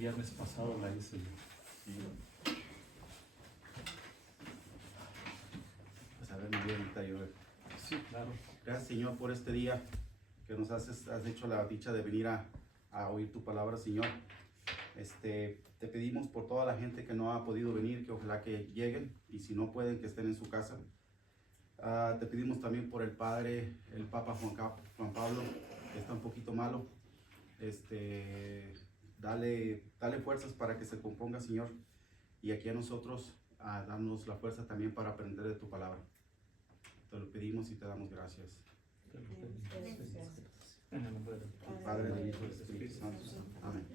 viernes pasado la hice yo. Sí. Pues a ver, muy bien, ahorita yo. Sí, claro. Gracias, Señor, por este día que nos has hecho la dicha de venir a oír tu palabra, Señor. Te pedimos por toda la gente que no ha podido venir, que ojalá que lleguen, y si no pueden, que estén en su casa. Te pedimos también por el Padre, el Papa Juan Pablo, que está un poquito malo. Dale fuerzas para que se componga, Señor, y aquí a nosotros, danos la fuerza también para aprender de tu palabra. Te lo pedimos y te damos gracias. En el nombre del Padre, del Hijo y del Espíritu Santo. Amén.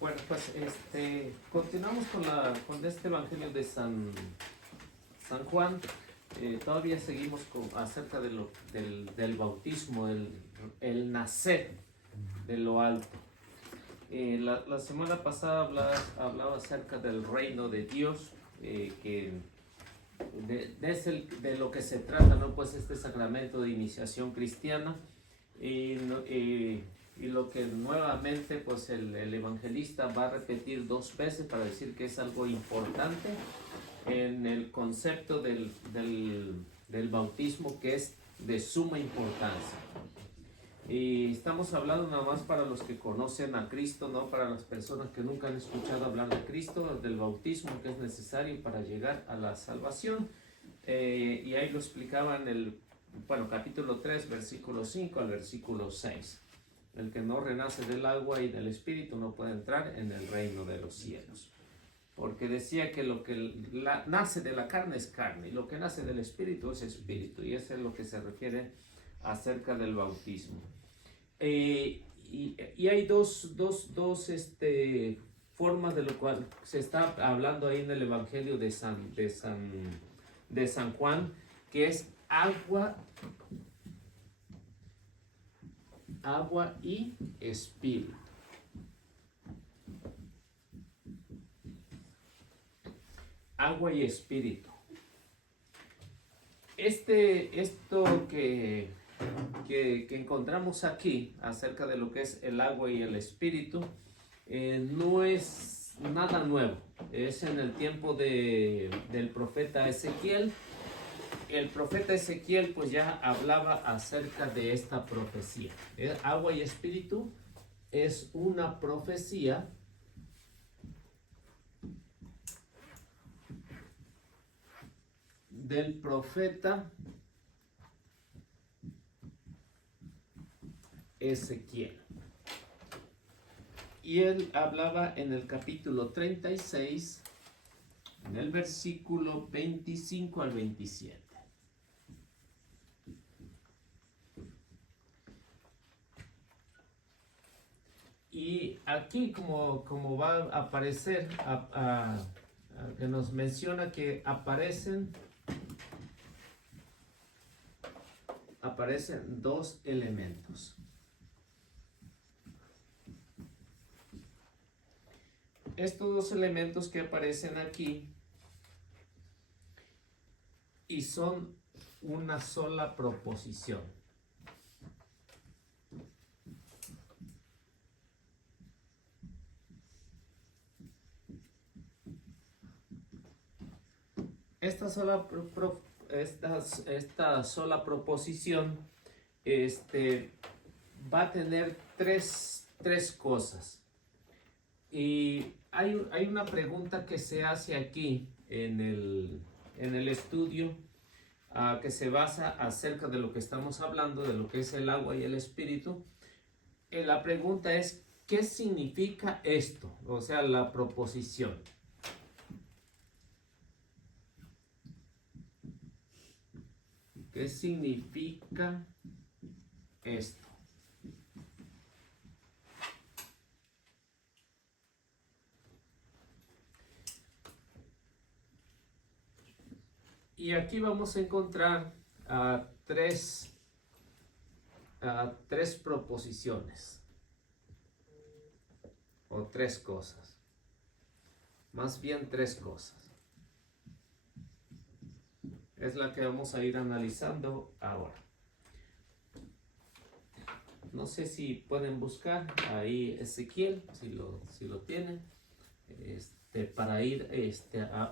Bueno, pues continuamos con este Evangelio de San Juan. Todavía seguimos acerca del bautismo, el nacer de lo alto. La semana pasada hablaba acerca del reino de Dios, que de lo que se trata, ¿no? Pues este sacramento de iniciación cristiana, y lo que nuevamente pues el evangelista va a repetir 2 veces para decir que es algo importante en el concepto del bautismo, que es de suma importancia. Y estamos hablando nada más para los que conocen a Cristo, no para las personas que nunca han escuchado hablar de Cristo, del bautismo que es necesario para llegar a la salvación. Y ahí lo explicaba en capítulo 3, versículo 5 al versículo 6. El que no renace del agua y del Espíritu no puede entrar en el reino de los cielos. Porque decía que lo que nace de la carne es carne, y lo que nace del Espíritu es Espíritu. Y eso es lo que se refiere acerca del bautismo. Y hay dos formas de lo cual se está hablando ahí en el Evangelio de San Juan, que es agua y espíritu. Agua y espíritu. Esto que encontramos aquí acerca de lo que es el agua y el espíritu, no es nada nuevo. Es en el tiempo del profeta Ezequiel. El profeta Ezequiel pues ya hablaba acerca de esta profecía. Agua y espíritu es una profecía del profeta Ezequiel. Y él hablaba en el capítulo 36, en el versículo 25 al 27. Y aquí como va a aparecer, que nos menciona que aparecen 2 elementos. Estos 2 elementos que aparecen aquí y son una sola proposición. Esta sola proposición va a tener tres cosas. Y hay una pregunta que se hace aquí en el estudio, que se basa acerca de lo que estamos hablando, de lo que es el agua y el espíritu. La pregunta es, ¿qué significa esto? O sea, la proposición. ¿Qué significa esto? Y aquí vamos a encontrar tres proposiciones o 3 cosas. Más bien 3 cosas. Es la que vamos a ir analizando ahora. no sé si pueden buscar ahí Ezequiel, si lo tienen, para ir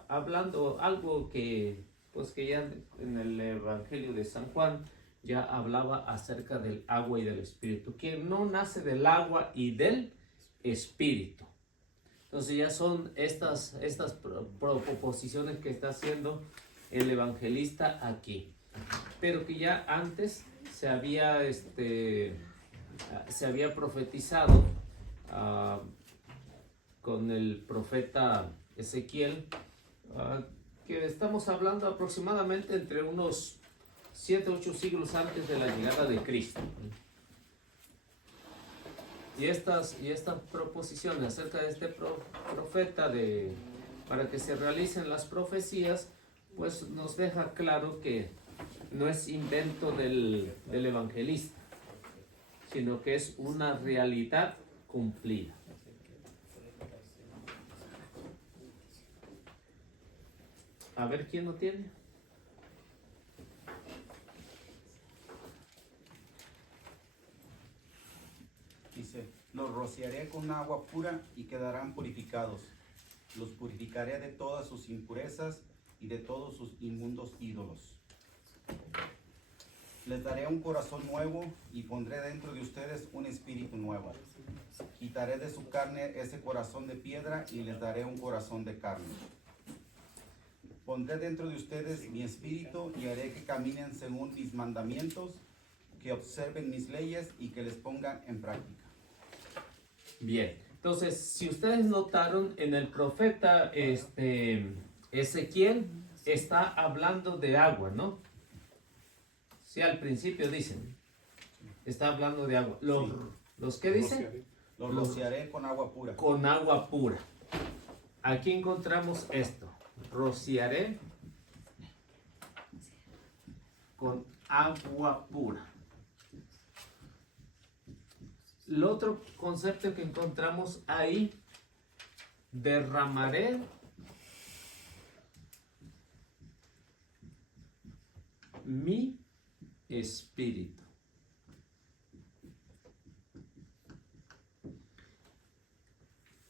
hablando algo que, pues que ya en el Evangelio de San Juan ya hablaba acerca del agua y del espíritu, que no nace del agua y del espíritu. Entonces ya son estas proposiciones que está haciendo el evangelista aquí, pero que ya antes se había profetizado con el profeta Ezequiel, que estamos hablando aproximadamente entre unos 7 u 8 siglos antes de la llegada de Cristo. Y estas proposiciones acerca de este profeta, para que se realicen las profecías, pues nos deja claro que no es invento del evangelista, sino que es una realidad cumplida. A ver, ¿quién lo tiene? Dice, los rociaré con agua pura y quedarán purificados. Los purificaré de todas sus impurezas y de todos sus inmundos ídolos. Les daré un corazón nuevo y pondré dentro de ustedes un espíritu nuevo. Quitaré de su carne ese corazón de piedra y les daré un corazón de carne. Pondré dentro de ustedes mi espíritu y haré que caminen según mis mandamientos, que observen mis leyes y que les pongan en práctica. Bien, entonces si ustedes notaron en el profeta Ezequiel está hablando de agua, ¿no? Sí, al principio dicen, está hablando de agua. ¿Los qué dicen? Los rociaré con agua pura. Con agua pura. Aquí encontramos esto. Rociaré con agua pura. El otro concepto que encontramos ahí, derramaré mi espíritu.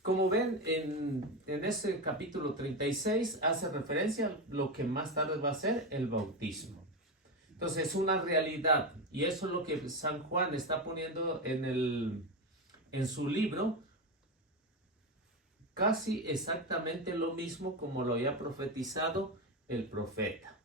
Como ven, en ese capítulo 36 hace referencia a lo que más tarde va a ser el bautismo. Entonces es una realidad, y eso es lo que San Juan está poniendo en su libro, casi exactamente lo mismo como lo había profetizado el profeta.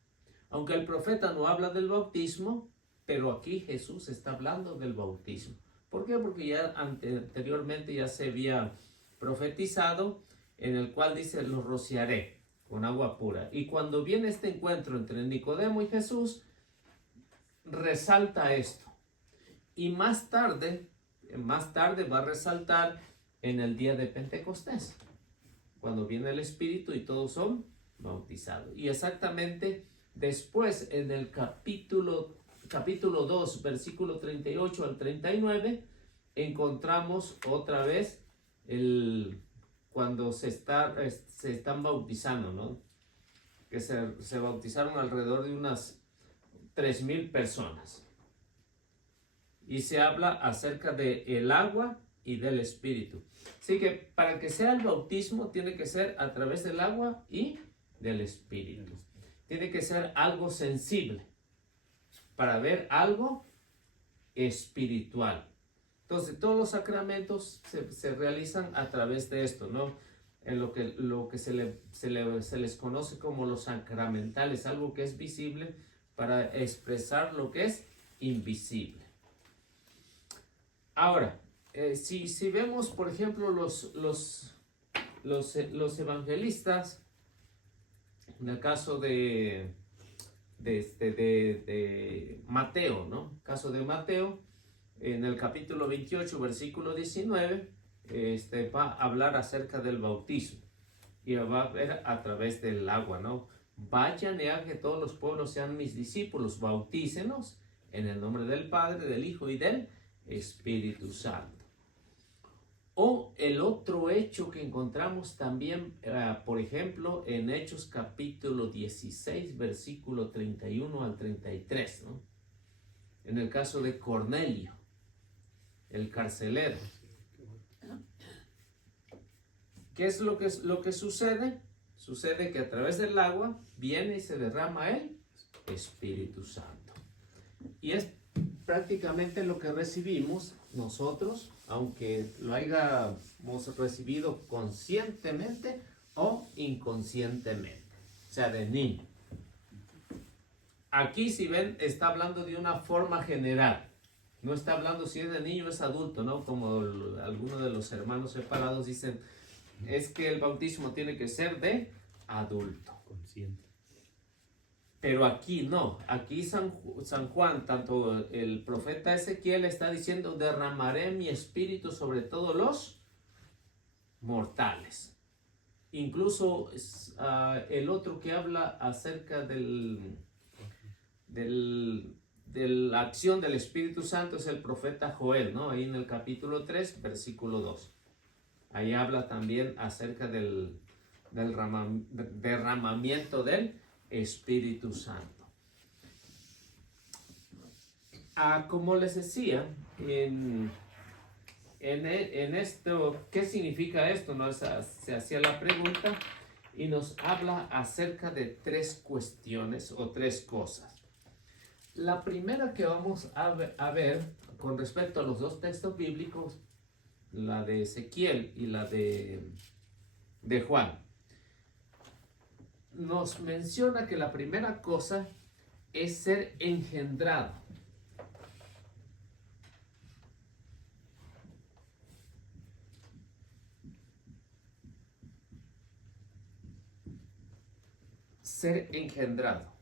Aunque el profeta no habla del bautismo, pero aquí Jesús está hablando del bautismo. ¿Por qué? Porque ya anteriormente ya se había profetizado, en el cual dice, los rociaré con agua pura. Y cuando viene este encuentro entre Nicodemo y Jesús, resalta esto. Y más tarde va a resaltar en el día de Pentecostés, cuando viene el Espíritu y todos son bautizados. Y exactamente después, en el capítulo 2, versículo 38 al 39, encontramos otra vez cuando se están bautizando, ¿no? Que se bautizaron alrededor de unas 3,000 personas. Y se habla acerca del agua y del espíritu. Así que para que sea el bautismo tiene que ser a través del agua y del espíritu. Tiene que ser algo sensible para ver algo espiritual. Entonces todos los sacramentos se realizan a través de esto, ¿no? En lo que se les conoce como los sacramentales, algo que es visible para expresar lo que es invisible. Ahora, si vemos, por ejemplo, los evangelistas, en el caso de Mateo, ¿no? Caso de Mateo, en el capítulo 28, versículo 19, va a hablar acerca del bautismo y va a ver a través del agua, ¿no? Vayan y hagan que todos los pueblos sean mis discípulos, bautícenos en el nombre del Padre, del Hijo y del Espíritu Santo. O el otro hecho que encontramos también, por ejemplo, en Hechos capítulo 16, versículo 31 al 33, ¿no? En el caso de Cornelio. el carcelero. ¿Qué es lo que sucede? Sucede que a través del agua viene y se derrama el Espíritu Santo. Y es prácticamente lo que recibimos nosotros, aunque lo hayamos recibido conscientemente o inconscientemente, o sea, de niño. Aquí, si ven, está hablando de una forma general. No está hablando si es de niño o es adulto, ¿no? Como algunos de los hermanos separados dicen, es que el bautismo tiene que ser de adulto. Consciente. Pero aquí no. Aquí San Juan, tanto el profeta Ezequiel está diciendo, derramaré mi espíritu sobre todos los mortales. Incluso el otro que habla acerca de la acción del Espíritu Santo es el profeta Joel, ¿no? Ahí en el capítulo 3, versículo 2. Ahí habla también acerca del derramamiento del Espíritu Santo. Como les decía, en esto, ¿qué significa esto? ¿No? Se hacía la pregunta y nos habla acerca de tres cuestiones o tres cosas. La primera que vamos a ver con respecto a los dos textos bíblicos, la de Ezequiel y la de Juan, nos menciona que la primera cosa es ser engendrado. Ser engendrado.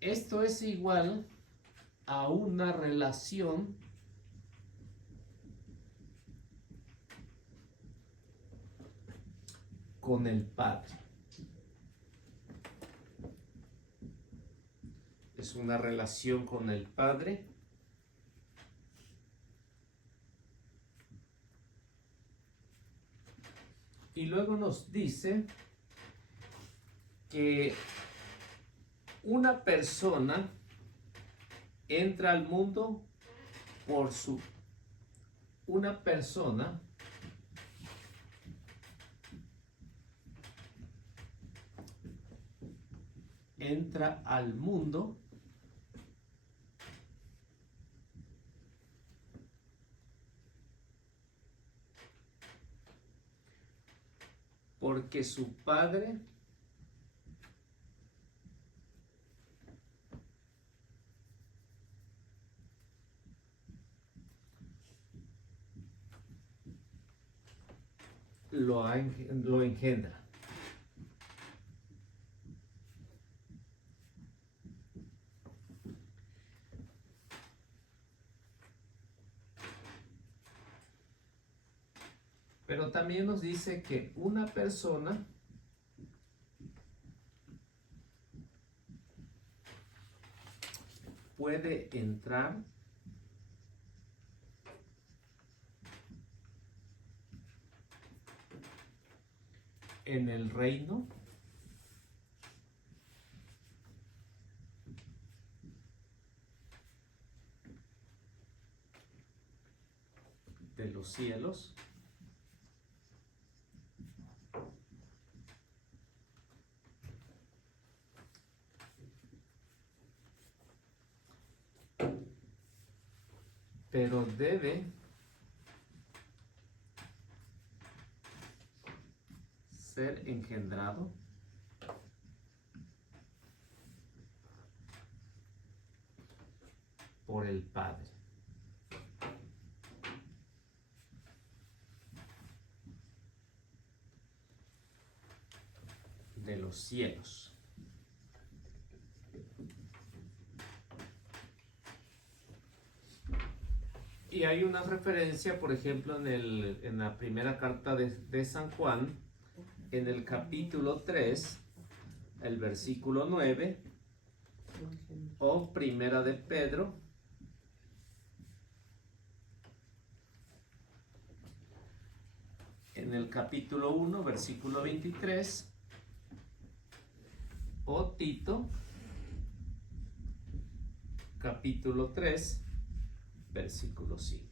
Esto es igual a una relación con el Padre. Es una relación con el Padre. Y luego nos dice que una persona entra al mundo una persona entra al mundo porque su padre lo engendra. Pero también nos dice que una persona puede entrar en el reino de los cielos pero debe ser engendrado por el Padre. De los cielos. Y hay una referencia, por ejemplo, en la primera carta de San Juan, en el capítulo 3, el versículo 9, o primera de Pedro, en el capítulo 1, versículo 23, o Tito, capítulo 3, versículo 5.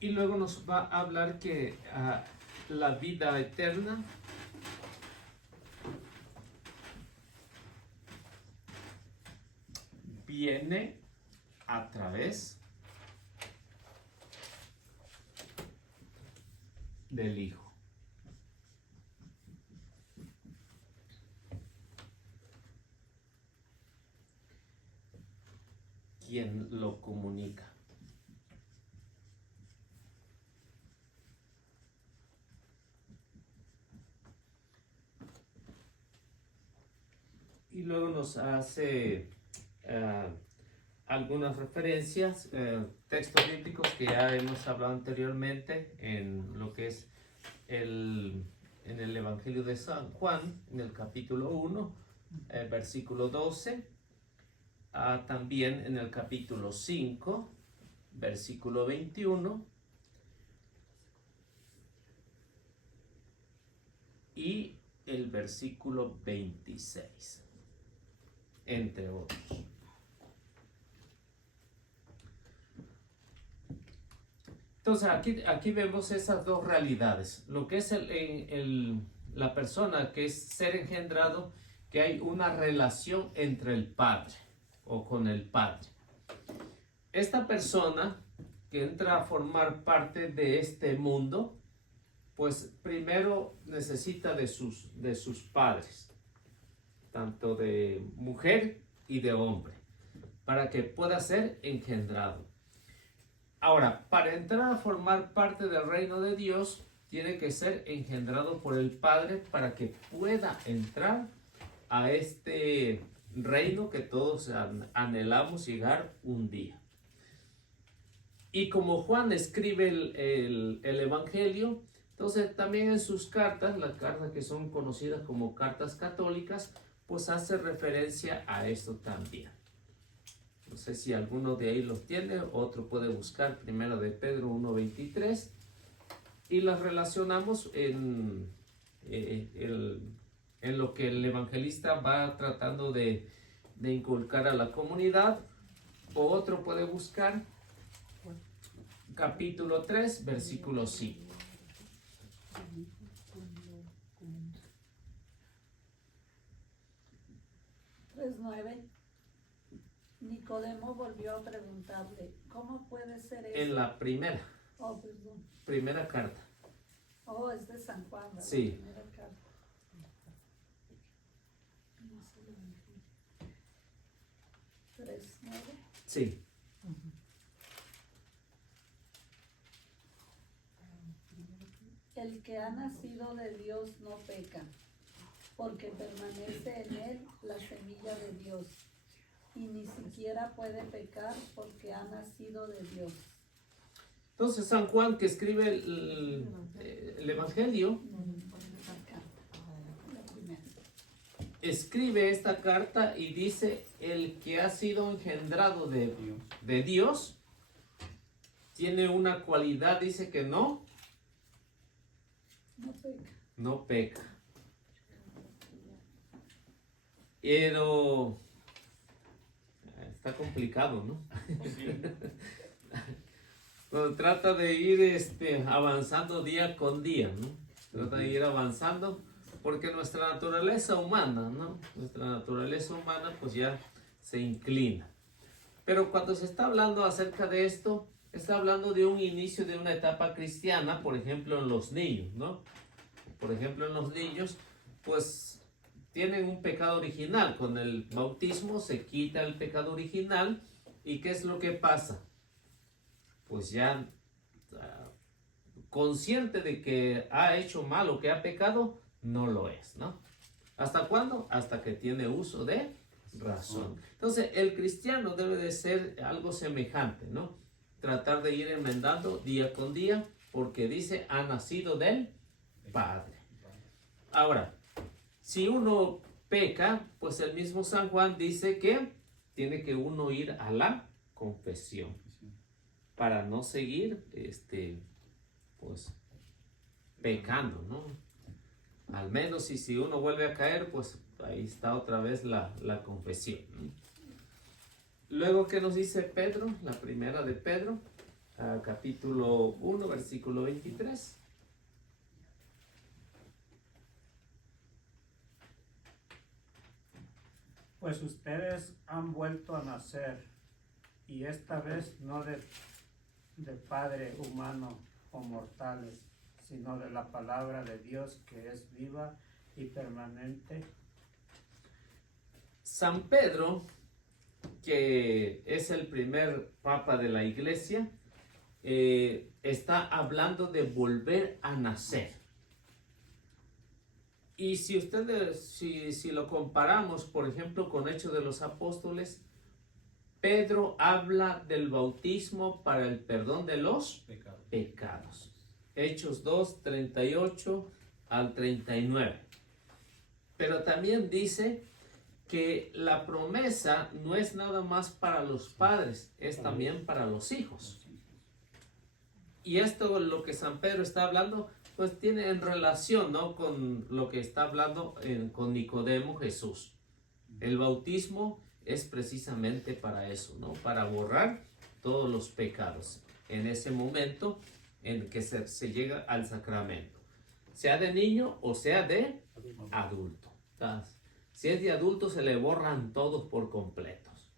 Y luego nos va a hablar que la vida eterna viene a través del Hijo. Quien lo comunica. Y luego nos hace algunas referencias, textos bíblicos que ya hemos hablado anteriormente en lo que es en el Evangelio de San Juan, en el capítulo 1, versículo 12, también en el capítulo 5, versículo 21, y el versículo 26. Entre otros. Entonces aquí vemos esas dos realidades. Lo que es la persona que es ser engendrado, que hay una relación entre el Padre o con el Padre. Esta persona que entra a formar parte de este mundo, pues primero necesita de sus padres, tanto de mujer y de hombre, para que pueda ser engendrado. Ahora, para entrar a formar parte del reino de Dios, tiene que ser engendrado por el Padre para que pueda entrar a este reino que todos anhelamos llegar un día. Y como Juan escribe el Evangelio, entonces también en sus cartas, las cartas que son conocidas como cartas católicas, pues hace referencia a esto también. No sé si alguno de ahí los tiene, otro puede buscar primero de Pedro 1:23 y las relacionamos en lo que el evangelista va tratando de inculcar a la comunidad, o otro puede buscar capítulo 3, versículo 5. 3:9. Nicodemo volvió a preguntarle, ¿cómo puede ser eso? En la primera carta. Es de San Juan, ¿verdad? Sí. Primera carta. 3:9. Sí. El que ha nacido de Dios no peca, porque permanece en él la semilla de Dios, y ni siquiera puede pecar porque ha nacido de Dios. Entonces San Juan, que escribe el Evangelio, escribe esta carta y dice: el que ha sido engendrado de Dios tiene una cualidad, dice que no peca. Pero está complicado, ¿no? Sí. Pero trata de ir avanzando día con día, ¿no? Trata de ir avanzando, porque nuestra naturaleza humana, ¿no? Nuestra naturaleza humana pues ya se inclina. Pero cuando se está hablando acerca de esto, está hablando de un inicio de una etapa cristiana, por ejemplo en los niños, ¿no? Por ejemplo en los niños, pues tienen un pecado original. Con el bautismo se quita el pecado original. ¿Y qué es lo que pasa? Pues ya consciente de que ha hecho mal o que ha pecado, no lo es, ¿no? ¿Hasta cuándo? Hasta que tiene uso de razón. Entonces el cristiano debe de ser algo semejante, ¿no? Tratar de ir enmendando día con día, porque dice, ha nacido del Padre. Ahora, si uno peca, pues el mismo San Juan dice que tiene que uno ir a la confesión para no seguir, pues, pecando, ¿no? Al menos y si uno vuelve a caer, pues ahí está otra vez la confesión. Luego, ¿qué nos dice Pedro? La primera de Pedro, capítulo 1, versículo 23. Pues ustedes han vuelto a nacer, y esta vez no de padre humano o mortales, sino de la palabra de Dios que es viva y permanente. San Pedro, que es el primer papa de la iglesia, está hablando de volver a nacer. Y si ustedes, si lo comparamos, por ejemplo, con Hechos de los Apóstoles, Pedro habla del bautismo para el perdón de los pecados. Hechos 2, 38 al 39. Pero también dice que la promesa no es nada más para los padres, es también para los hijos. Y esto, lo que San Pedro está hablando, pues tiene en relación, ¿no?, con lo que está hablando con Nicodemo Jesús. El bautismo es precisamente para eso, ¿no?, para borrar todos los pecados en ese momento en que se llega al sacramento, sea de niño o sea de adulto. Si es de adulto, se le borran todos por completos.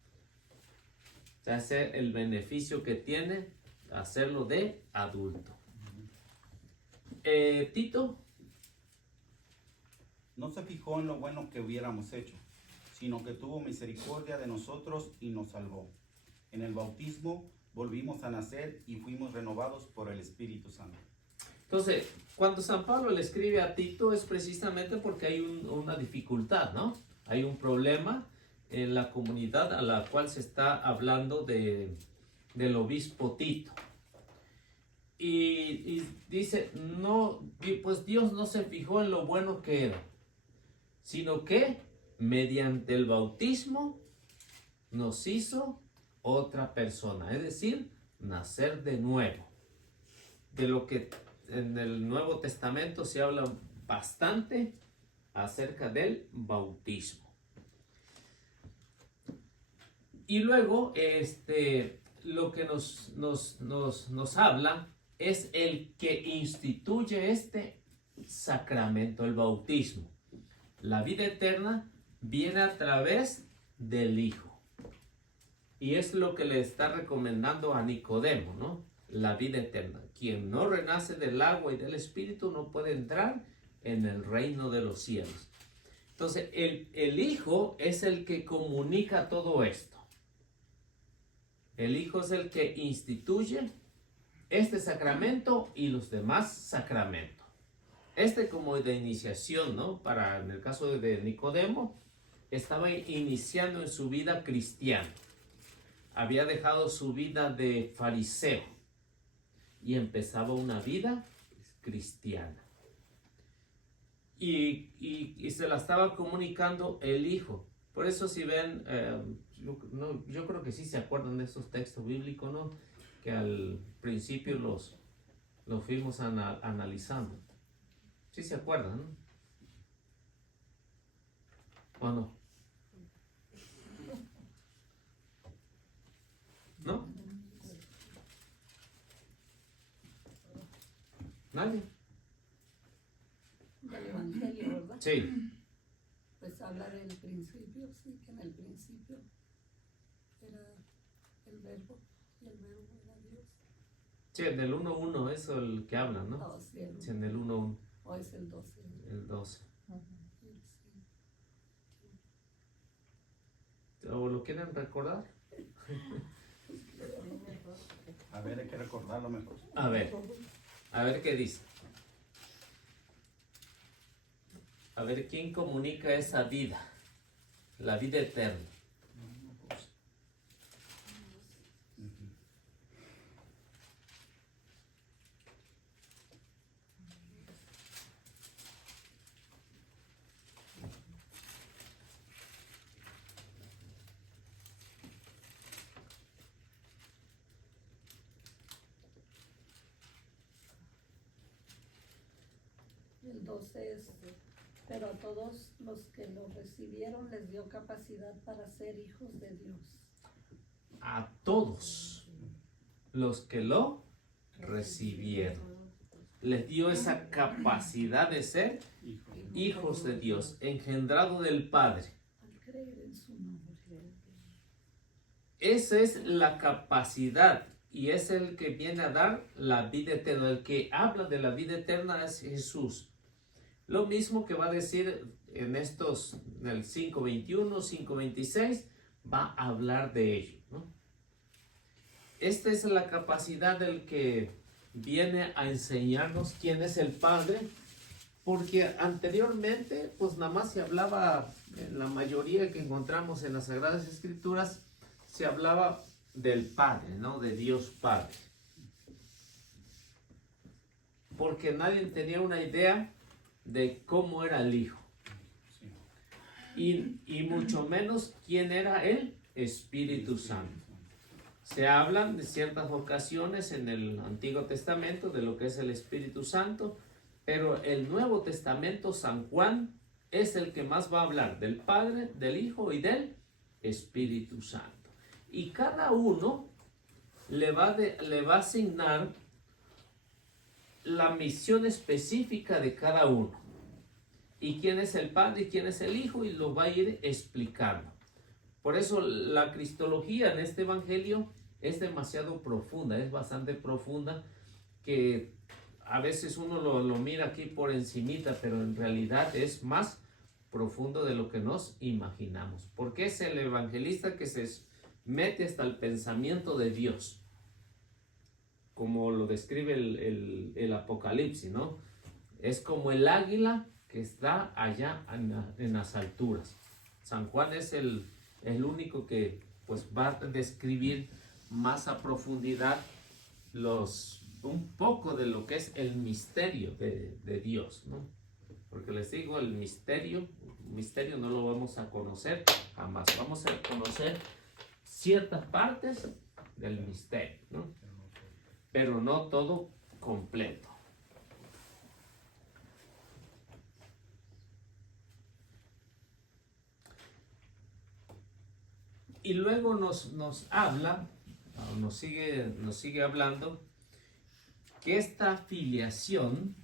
Ese es el beneficio que tiene hacerlo de adulto. Tito. No se fijó en lo bueno que hubiéramos hecho, sino que tuvo misericordia de nosotros y nos salvó. En el bautismo volvimos a nacer y fuimos renovados por el Espíritu Santo. Entonces, cuando San Pablo le escribe a Tito es precisamente porque hay una dificultad, ¿no? Hay un problema en la comunidad a la cual se está hablando del obispo Tito. Y dice, no, pues Dios no se fijó en lo bueno que era, sino que mediante el bautismo nos hizo otra persona, es decir, nacer de nuevo. De lo que en el Nuevo Testamento se habla bastante acerca del bautismo. Y luego, lo que nos habla es el que instituye este sacramento, el bautismo. La vida eterna viene a través del Hijo. Y es lo que le está recomendando a Nicodemo, ¿no? La vida eterna. Quien no renace del agua y del Espíritu no puede entrar en el reino de los cielos. Entonces, el Hijo es el que comunica todo esto. El Hijo es el que instituye este sacramento y los demás sacramentos. Como de iniciación, ¿no? En el caso de Nicodemo, estaba iniciando en su vida cristiana. Había dejado su vida de fariseo y empezaba una vida cristiana. Y se la estaba comunicando el Hijo. Por eso si ven, yo creo que sí se acuerdan de esos textos bíblicos, ¿no?, que al principio los fuimos analizando. ¿Sí se acuerdan, no? ¿O no? ¿No? ¿Nadie? Del Evangelio, ¿verdad? Sí. Pues habla del principio, sí, que en el principio era el verbo y el verbo era Dios. Sí, en el 1.1 es el que habla, ¿no? No, sí, Sí, en el 1.1. o es el 12. El 12. Sí. ¿O lo quieren recordar? A ver, hay que recordarlo mejor. A ver qué dice. A ver quién comunica esa vida, la vida eterna. El el 12 es, pero a todos los que lo recibieron les dio capacidad para ser hijos de Dios. A todos los que lo recibieron, les dio esa capacidad de ser hijos de Dios, engendrado del Padre. Al creer en su nombre. Esa es la capacidad y es el que viene a dar la vida eterna. El que habla de la vida eterna es Jesús. Lo mismo que va a decir en el 5:21, 5:26, va a hablar de ello, ¿no? Esta es la capacidad del que viene a enseñarnos quién es el Padre, porque anteriormente pues nada más se hablaba, en la mayoría que encontramos en las Sagradas Escrituras, se hablaba del Padre, ¿no? De Dios Padre. Porque nadie tenía una idea de cómo era el Hijo. Y mucho menos quién era el Espíritu Santo. Se hablan de ciertas ocasiones en el Antiguo Testamento de lo que es el Espíritu Santo, pero el Nuevo Testamento, San Juan, es el que más va a hablar del Padre, del Hijo y del Espíritu Santo. Y cada uno le va a asignar la misión específica de cada uno. Y quién es el Padre y quién es el Hijo, y lo va a ir explicando. Por eso la cristología en este evangelio es demasiado profunda, es bastante profunda, que a veces uno lo mira aquí por encimita, pero en realidad es más profundo de lo que nos imaginamos. Porque es el evangelista que se mete hasta el pensamiento de Dios, como lo describe el Apocalipsis, ¿no? Es como el águila que está allá en las alturas. San Juan es el único que pues va a describir más a profundidad un poco de lo que es el misterio de Dios, ¿no? Porque les digo, el misterio no lo vamos a conocer jamás. Vamos a conocer ciertas partes del misterio, ¿no? Pero no todo completo. Y luego nos habla, nos sigue hablando, que esta filiación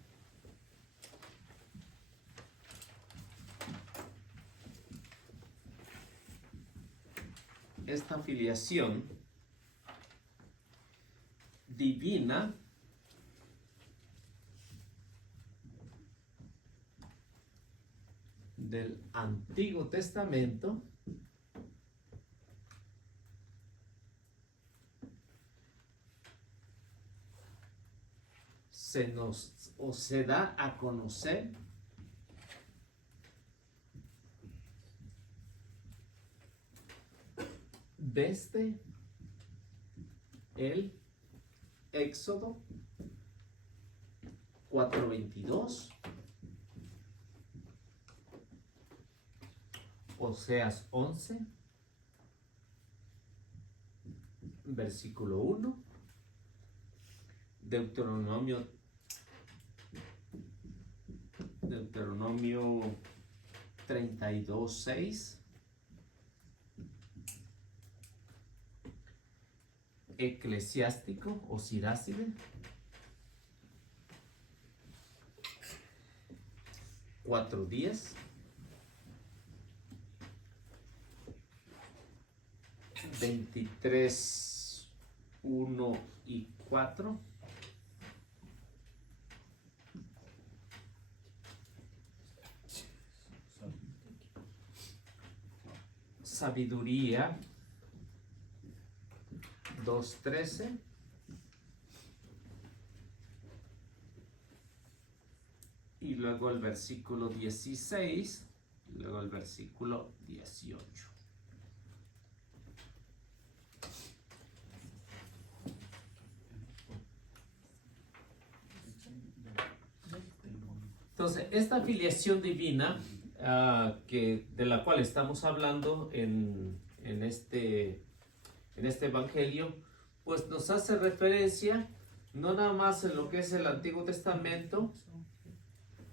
divina del Antiguo Testamento se da a conocer desde el Éxodo 4:22, Oseas 11, versículo 1, Deuteronomio 32:6, Eclesiástico o Siráside 4:10, 23:1 y 4, Sabiduría 2:13, y luego el versículo 16, y luego el versículo 18. Entonces, esta filiación divina de la cual estamos hablando en este evangelio, pues nos hace referencia no nada más en lo que es el Antiguo Testamento,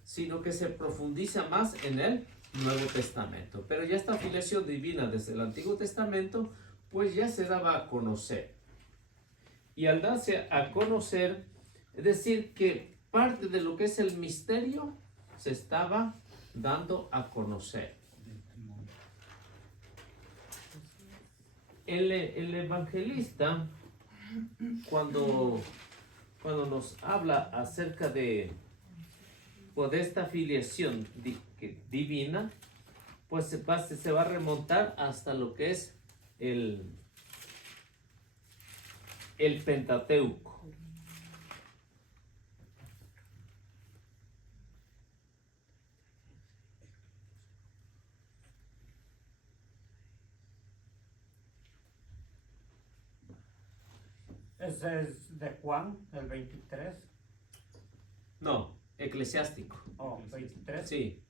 sino que se profundiza más en el Nuevo Testamento. Pero ya esta filiación divina desde el Antiguo Testamento, pues ya se daba a conocer. Y al darse a conocer, es decir, que parte de lo que es el misterio se estaba dando a conocer. El evangelista, cuando nos habla acerca de esta filiación divina, pues se va a remontar hasta lo que es el Pentateuco. Ese es de Juan, el 23. No, eclesiástico. Oh, 23. Sí.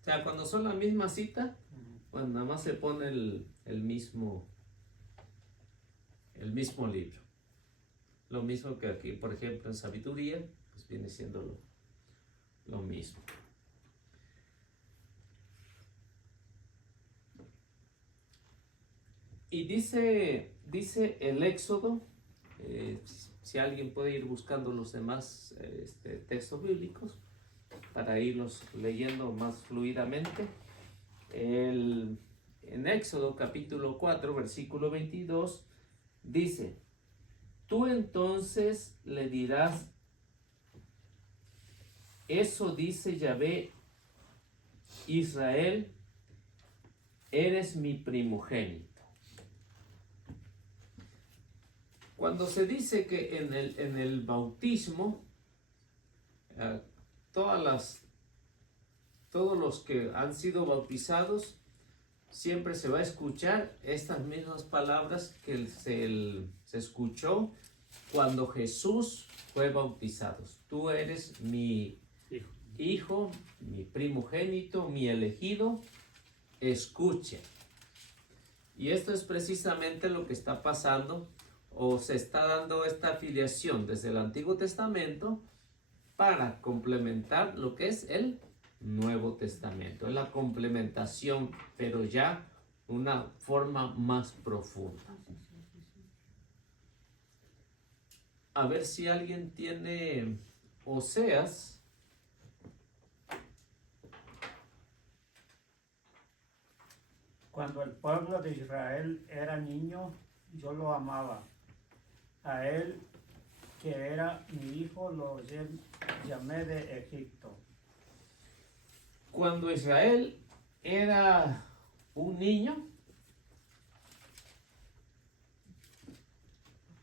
O sea, cuando son la misma cita, Ujú. pues nada más se pone el mismo libro. Lo mismo que aquí, por ejemplo, en sabiduría, pues viene siendo lo mismo. Y dice el Éxodo, si alguien puede ir buscando los demás textos bíblicos para irlos leyendo más fluidamente. En Éxodo capítulo 4, versículo 22, dice: tú entonces le dirás, eso dice Yahvé, Israel, eres mi primogénito. Cuando se dice que en el bautismo, todos los que han sido bautizados, siempre se va a escuchar estas mismas palabras que se escuchó cuando Jesús fue bautizado. Tú eres mi hijo, mi primogénito, mi elegido, escuche. Y esto es precisamente lo que está pasando, o se está dando esta filiación desde el Antiguo Testamento para complementar lo que es el Nuevo Testamento. Es la complementación, pero ya una forma más profunda. A ver si alguien tiene Oseas. Cuando el pueblo de Israel era niño, yo lo amaba. A él, que era mi hijo, lo llamé de Egipto. Cuando Israel era un niño,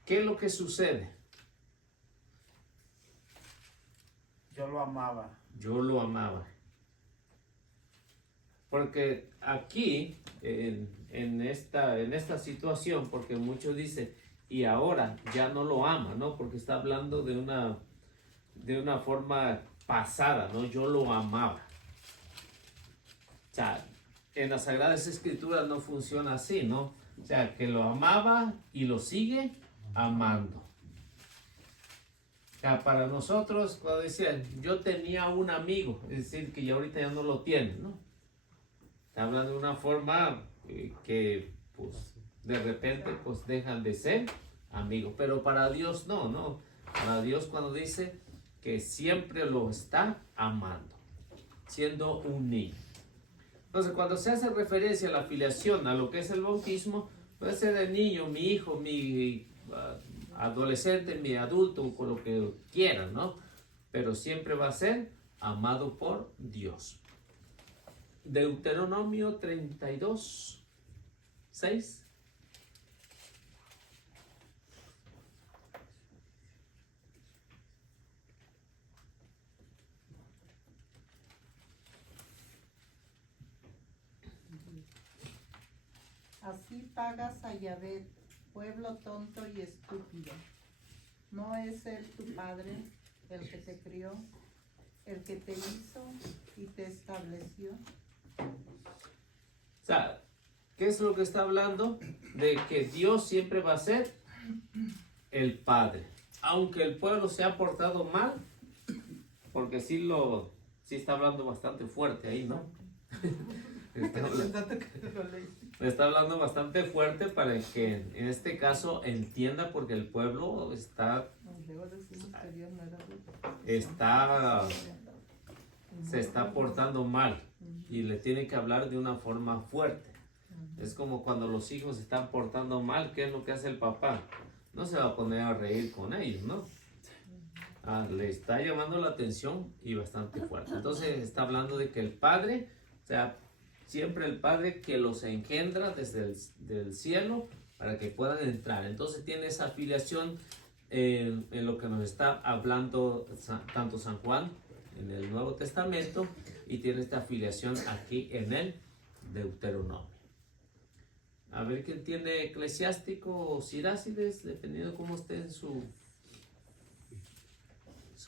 ¿qué es lo que sucede? Yo lo amaba. Yo lo amaba. Porque aquí, en esta situación, porque muchos dicen, y ahora ya no lo ama, ¿no? Porque está hablando de una forma pasada, ¿no? Yo lo amaba. O sea, en las Sagradas Escrituras no funciona así, ¿no? O sea, que lo amaba y lo sigue amando. O sea, para nosotros, cuando decían, yo tenía un amigo, es decir, que ya ahorita ya no lo tiene, ¿no? Está hablando de una forma que, pues, de repente, pues, dejan de ser amigos. Pero para Dios no, ¿no? Para Dios cuando dice que siempre lo está amando, siendo un niño. Entonces, cuando se hace referencia a la filiación, a lo que es el bautismo, puede ser el niño, mi hijo, mi adolescente, mi adulto, con lo que quieran, ¿no? Pero siempre va a ser amado por Dios. Deuteronomio 32, 6. Así pagas a Yahvé, pueblo tonto y estúpido. ¿No es él tu padre, el que te crió, el que te hizo y te estableció? O sea, ¿qué es lo que está hablando? De que Dios siempre va a ser el Padre. Aunque el pueblo se ha portado mal, porque sí Sí está hablando bastante fuerte ahí, ¿no? Está hablando bastante fuerte para que en este caso entienda, porque el pueblo se está portando mal y le tiene que hablar de una forma fuerte. Es como cuando los hijos se están portando mal, ¿qué es lo que hace el papá? No se va a poner a reír con ellos, ¿no? Le está llamando la atención y bastante fuerte. Entonces está hablando de que el Padre, o sea, siempre el Padre que los engendra desde del cielo para que puedan entrar. Entonces tiene esa afiliación en lo que nos está hablando tanto San Juan en el Nuevo Testamento, y tiene esta afiliación aquí en el Deuteronomio. A ver quién tiene Eclesiástico o Sirácides, dependiendo cómo esté en su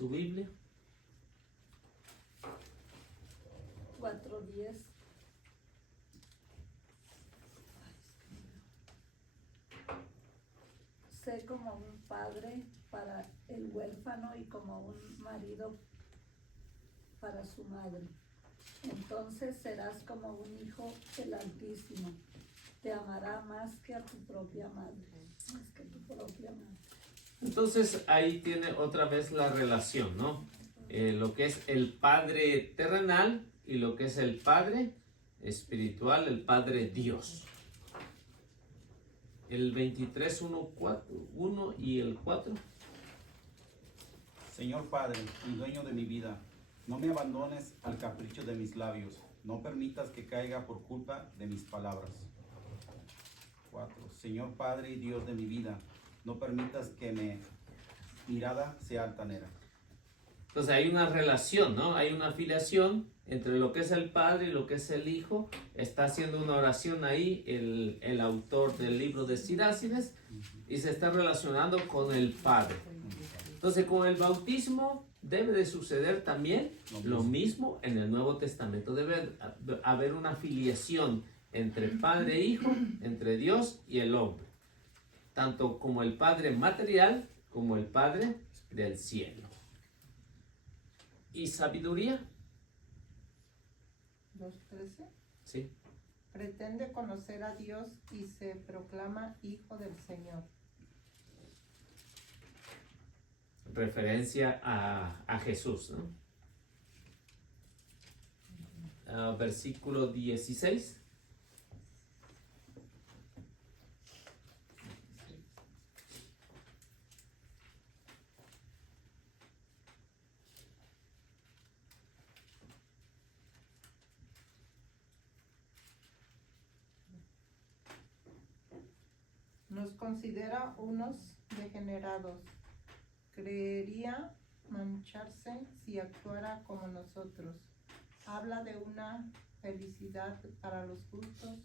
Biblia. 4:10. Sé como un padre para el huérfano y como un marido para su madre. Entonces serás como un hijo del Altísimo. Te amará más que a tu propia madre. Más que tu propia madre. Entonces ahí tiene otra vez la relación, ¿no? Lo que es el Padre terrenal y lo que es el Padre espiritual, el Padre Dios. El 23, 1 y el 4. Señor Padre y dueño de mi vida, no me abandones al capricho de mis labios, no permitas que caiga por culpa de mis palabras. 4. Señor Padre y Dios de mi vida, no permitas que mi mirada sea altanera. Entonces hay una relación, ¿no? Hay una afiliación entre lo que es el Padre y lo que es el Hijo. Está haciendo una oración ahí el autor del libro de Sirácides, y se está relacionando con el Padre. Entonces con el bautismo debe de suceder también lo mismo en el Nuevo Testamento. Debe haber una afiliación entre Padre e Hijo, entre Dios y el hombre, tanto como el Padre material como el Padre del cielo. ¿Y sabiduría? 2:13. Sí. Pretende conocer a Dios y se proclama hijo del Señor. Referencia a Jesús, ¿no? Versículo 16. Nos considera unos degenerados. Creería mancharse si actuara como nosotros. Habla de una felicidad para los justos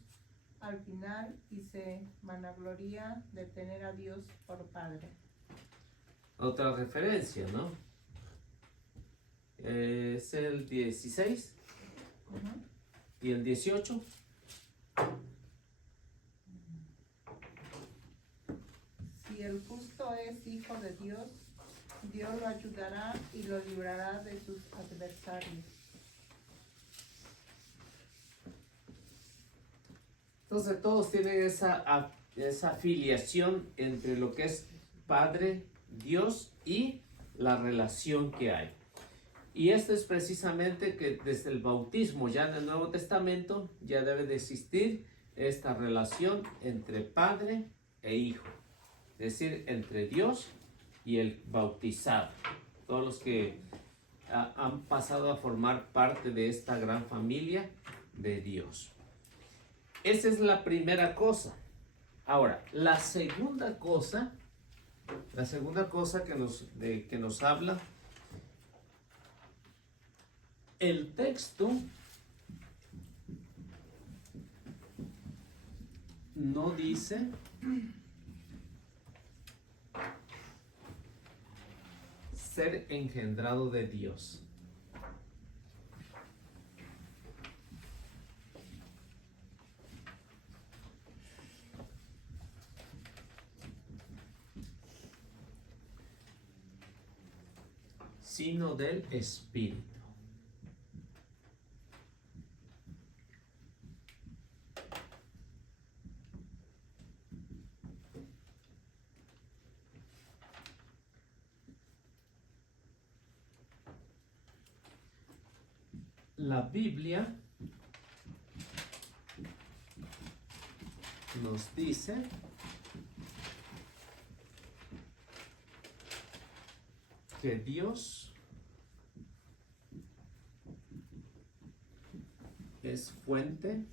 al final y se vanagloria de tener a Dios por Padre. Otra referencia, ¿no? Es el 16 y el 18. Si el justo es hijo de Dios, Dios lo ayudará y lo librará de sus adversarios. Entonces todos tienen esa afiliación entre lo que es Padre, Dios y la relación que hay. Y esto es precisamente que desde el bautismo, ya en el Nuevo Testamento, ya debe de existir esta relación entre Padre e Hijo. Es decir, entre Dios y el bautizado. Todos los que han pasado a formar parte de esta gran familia de Dios. Esa es la primera cosa. Ahora, la segunda cosa que nos habla el texto, no dice ser engendrado de Dios. Sino del Espíritu. la Biblia nos dice que Dios es fuente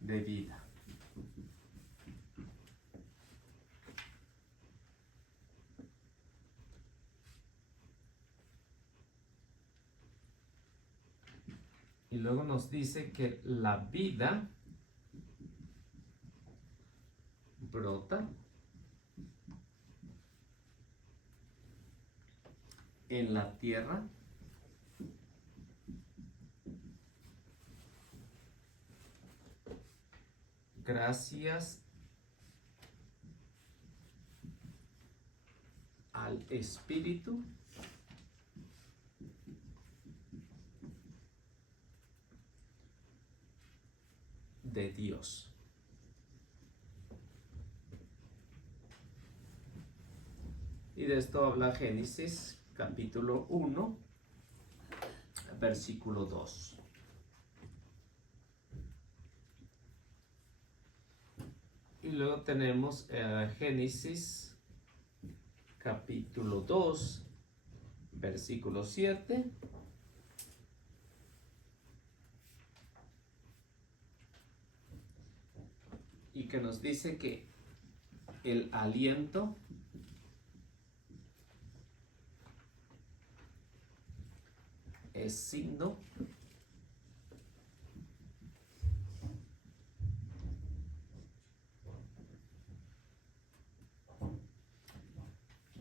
de vida. Y luego nos dice que la vida brota en la tierra gracias al Espíritu de Dios. Y de esto habla Génesis capítulo 1, versículo 2. Y luego tenemos Génesis capítulo 2, versículo 7. Y que nos dice que el aliento es signo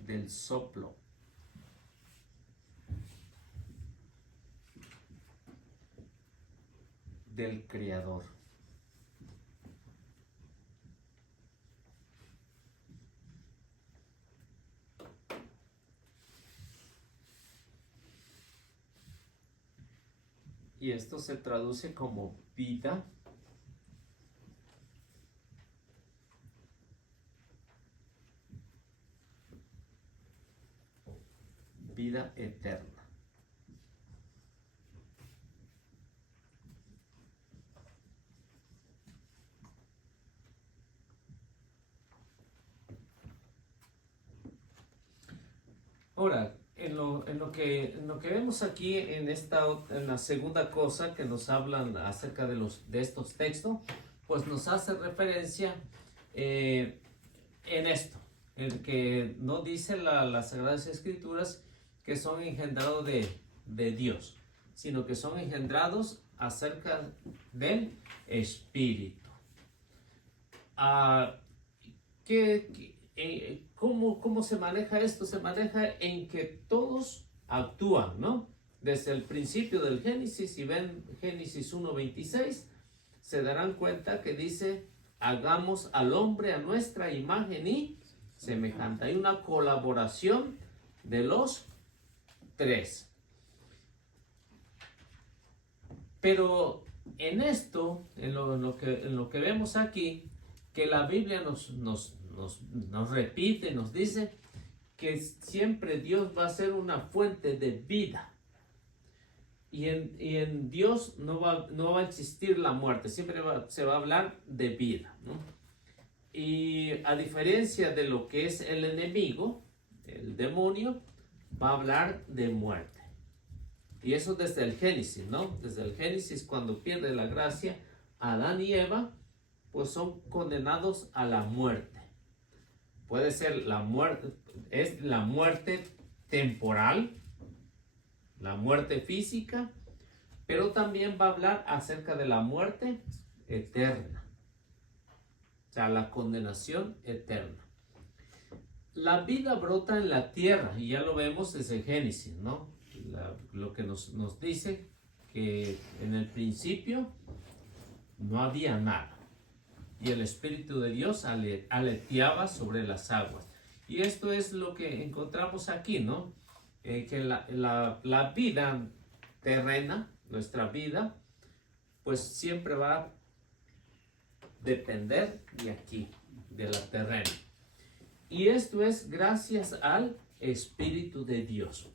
del soplo del Creador. Y esto se traduce como vida, vida eterna. Ahora, en lo que vemos aquí en la segunda cosa que nos hablan acerca de estos textos, pues nos hace referencia en esto, en que no dice las Sagradas Escrituras que son engendrados de Dios, sino que son engendrados acerca del Espíritu. ¿Cómo se maneja esto? Se maneja en que todos actúan, ¿no? Desde el principio del Génesis, si ven Génesis 1:26, se darán cuenta que dice, hagamos al hombre a nuestra imagen y semejanza. Hay una colaboración de los tres. Pero en esto, en lo que vemos aquí, que la Biblia nos repite, nos dice que siempre Dios va a ser una fuente de vida. Y en Dios no va a existir la muerte, siempre se va a hablar de vida, ¿no? Y a diferencia de lo que es el enemigo, el demonio, va a hablar de muerte. Y eso desde el Génesis, ¿no? Desde el Génesis, cuando pierde la gracia, Adán y Eva, pues son condenados a la muerte. Puede ser la muerte, es la muerte temporal, la muerte física, pero también va a hablar acerca de la muerte eterna, o sea, la condenación eterna. La vida brota en la tierra, y ya lo vemos desde Génesis, ¿no? Lo que nos dice que en el principio no había nada. Y el Espíritu de Dios aleteaba sobre las aguas. Y esto es lo que encontramos aquí, ¿no? Que la vida terrena, nuestra vida, pues siempre va a depender de aquí, de la terrena. Y esto es gracias al Espíritu de Dios.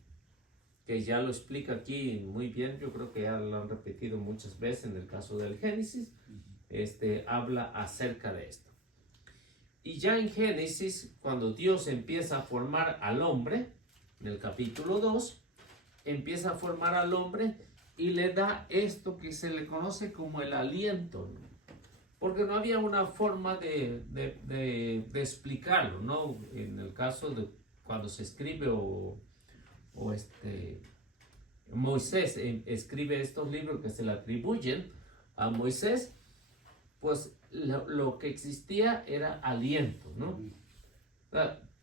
que ya lo explica aquí muy bien, yo creo que ya lo han repetido muchas veces en el caso del Génesis, habla acerca de esto. Y ya en Génesis, cuando Dios empieza a formar al hombre, en el capítulo 2, empieza a formar al hombre y le da esto que se le conoce como el aliento, ¿no? Porque no había una forma de explicarlo, ¿no? En el caso de cuando se escribe Moisés escribe estos libros que se le atribuyen a Moisés, pues lo que existía era aliento, ¿no?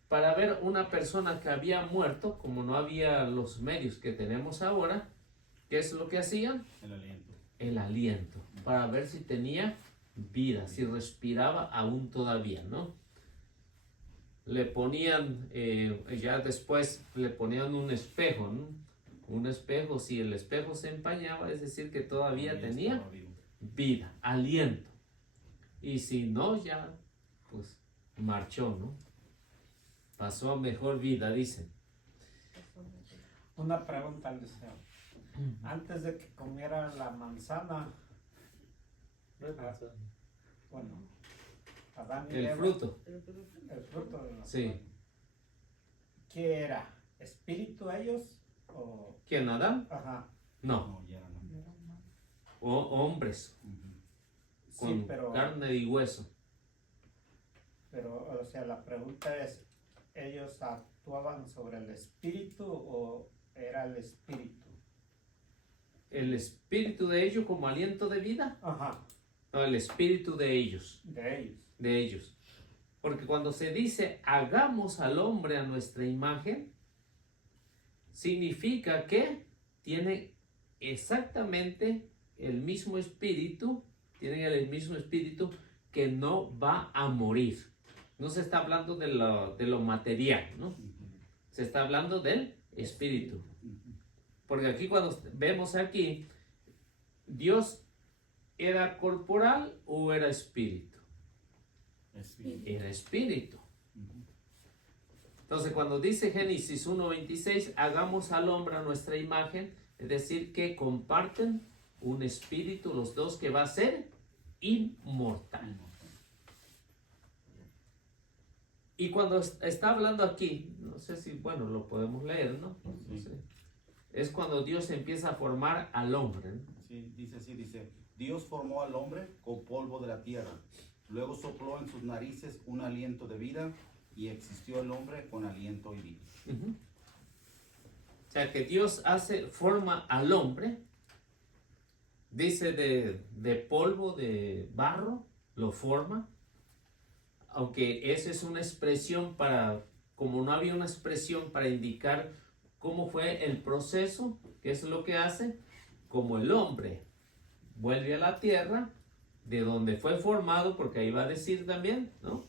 Para ver una persona que había muerto, como no había los medios que tenemos ahora, ¿qué es lo que hacían? El aliento. El aliento, para ver si tenía vida, si respiraba aún todavía, ¿no? Le ponían, ya después le ponían un espejo, ¿no? Un espejo, si el espejo se empañaba, es decir que todavía tenía vida, aliento. Y si no, ya, pues, marchó, ¿no? Pasó a mejor vida, dicen. Una pregunta, Liceo. Antes de que comiera la manzana, bueno, Adán y El Eva, fruto, el fruto de la sí. ¿Qué era? ¿Espíritu ellos? O... ¿Quién, Adán? Ajá. No, No, ya no. hombres, con Sí, pero, carne y hueso. o sea, la pregunta es, ¿ellos actuaban sobre el espíritu o era el espíritu? El espíritu de ellos como aliento de vida. Ajá, No, el espíritu de ellos. de ellos. De ellos. Porque cuando se dice hagamos al hombre a nuestra imagen, significa que tiene exactamente el mismo espíritu, tienen el mismo espíritu que no va a morir. No se está hablando de lo material, ¿no? Se está hablando del espíritu. Porque aquí cuando vemos aquí, ¿Dios era corporal o era espíritu? Era espíritu. Entonces cuando dice Génesis 1:26, hagamos al hombre a nuestra imagen, es decir que comparten un espíritu los dos que va a ser inmortal. Y cuando está hablando aquí, no sé si, bueno, lo podemos leer, ¿no? No sé. Es cuando Dios empieza a formar al hombre, ¿no? Sí, dice así, dice, Dios formó al hombre con polvo de la tierra, luego sopló en sus narices un aliento de vida y existió el hombre con aliento y vida. O sea que Dios forma al hombre, dice de polvo, de barro, lo forma, aunque esa es una expresión como no había una expresión para indicar cómo fue el proceso, ¿qué es lo que hace? Como el hombre vuelve a la tierra, de donde fue formado, porque ahí va a decir también, ¿no?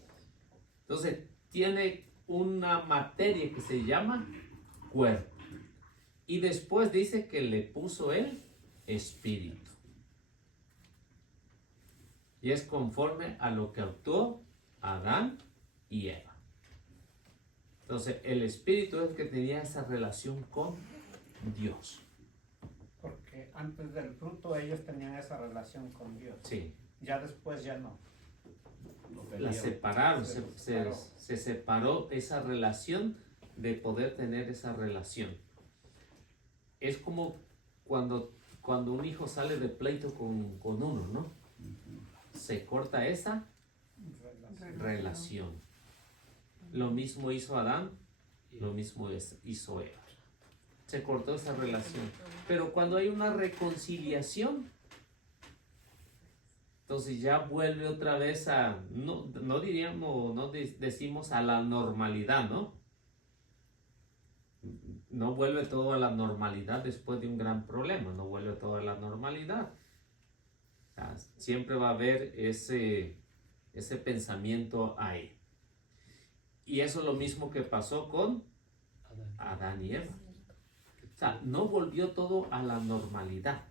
Entonces, tiene una materia que se llama cuerpo. Y después dice que le puso el espíritu. Y es conforme a lo que actuó Adán y Eva. Entonces, el espíritu es el que tenía esa relación con Dios. Porque antes del fruto ellos tenían esa relación con Dios. Sí. Ya después ya no. La separaron, Se se separó esa relación de poder tener esa relación. Es como cuando un hijo sale de pleito con uno, ¿no? Se corta esa relación. Lo mismo hizo Adán, lo mismo hizo Eva. Se cortó esa relación. Pero cuando hay una reconciliación, entonces ya vuelve otra vez no diríamos, no decimos a la normalidad, ¿no? No vuelve todo a la normalidad después de un gran problema, no vuelve todo a la normalidad. O sea, siempre va a haber ese pensamiento ahí. Y eso es lo mismo que pasó con Adán y Eva. O sea, no volvió todo a la normalidad.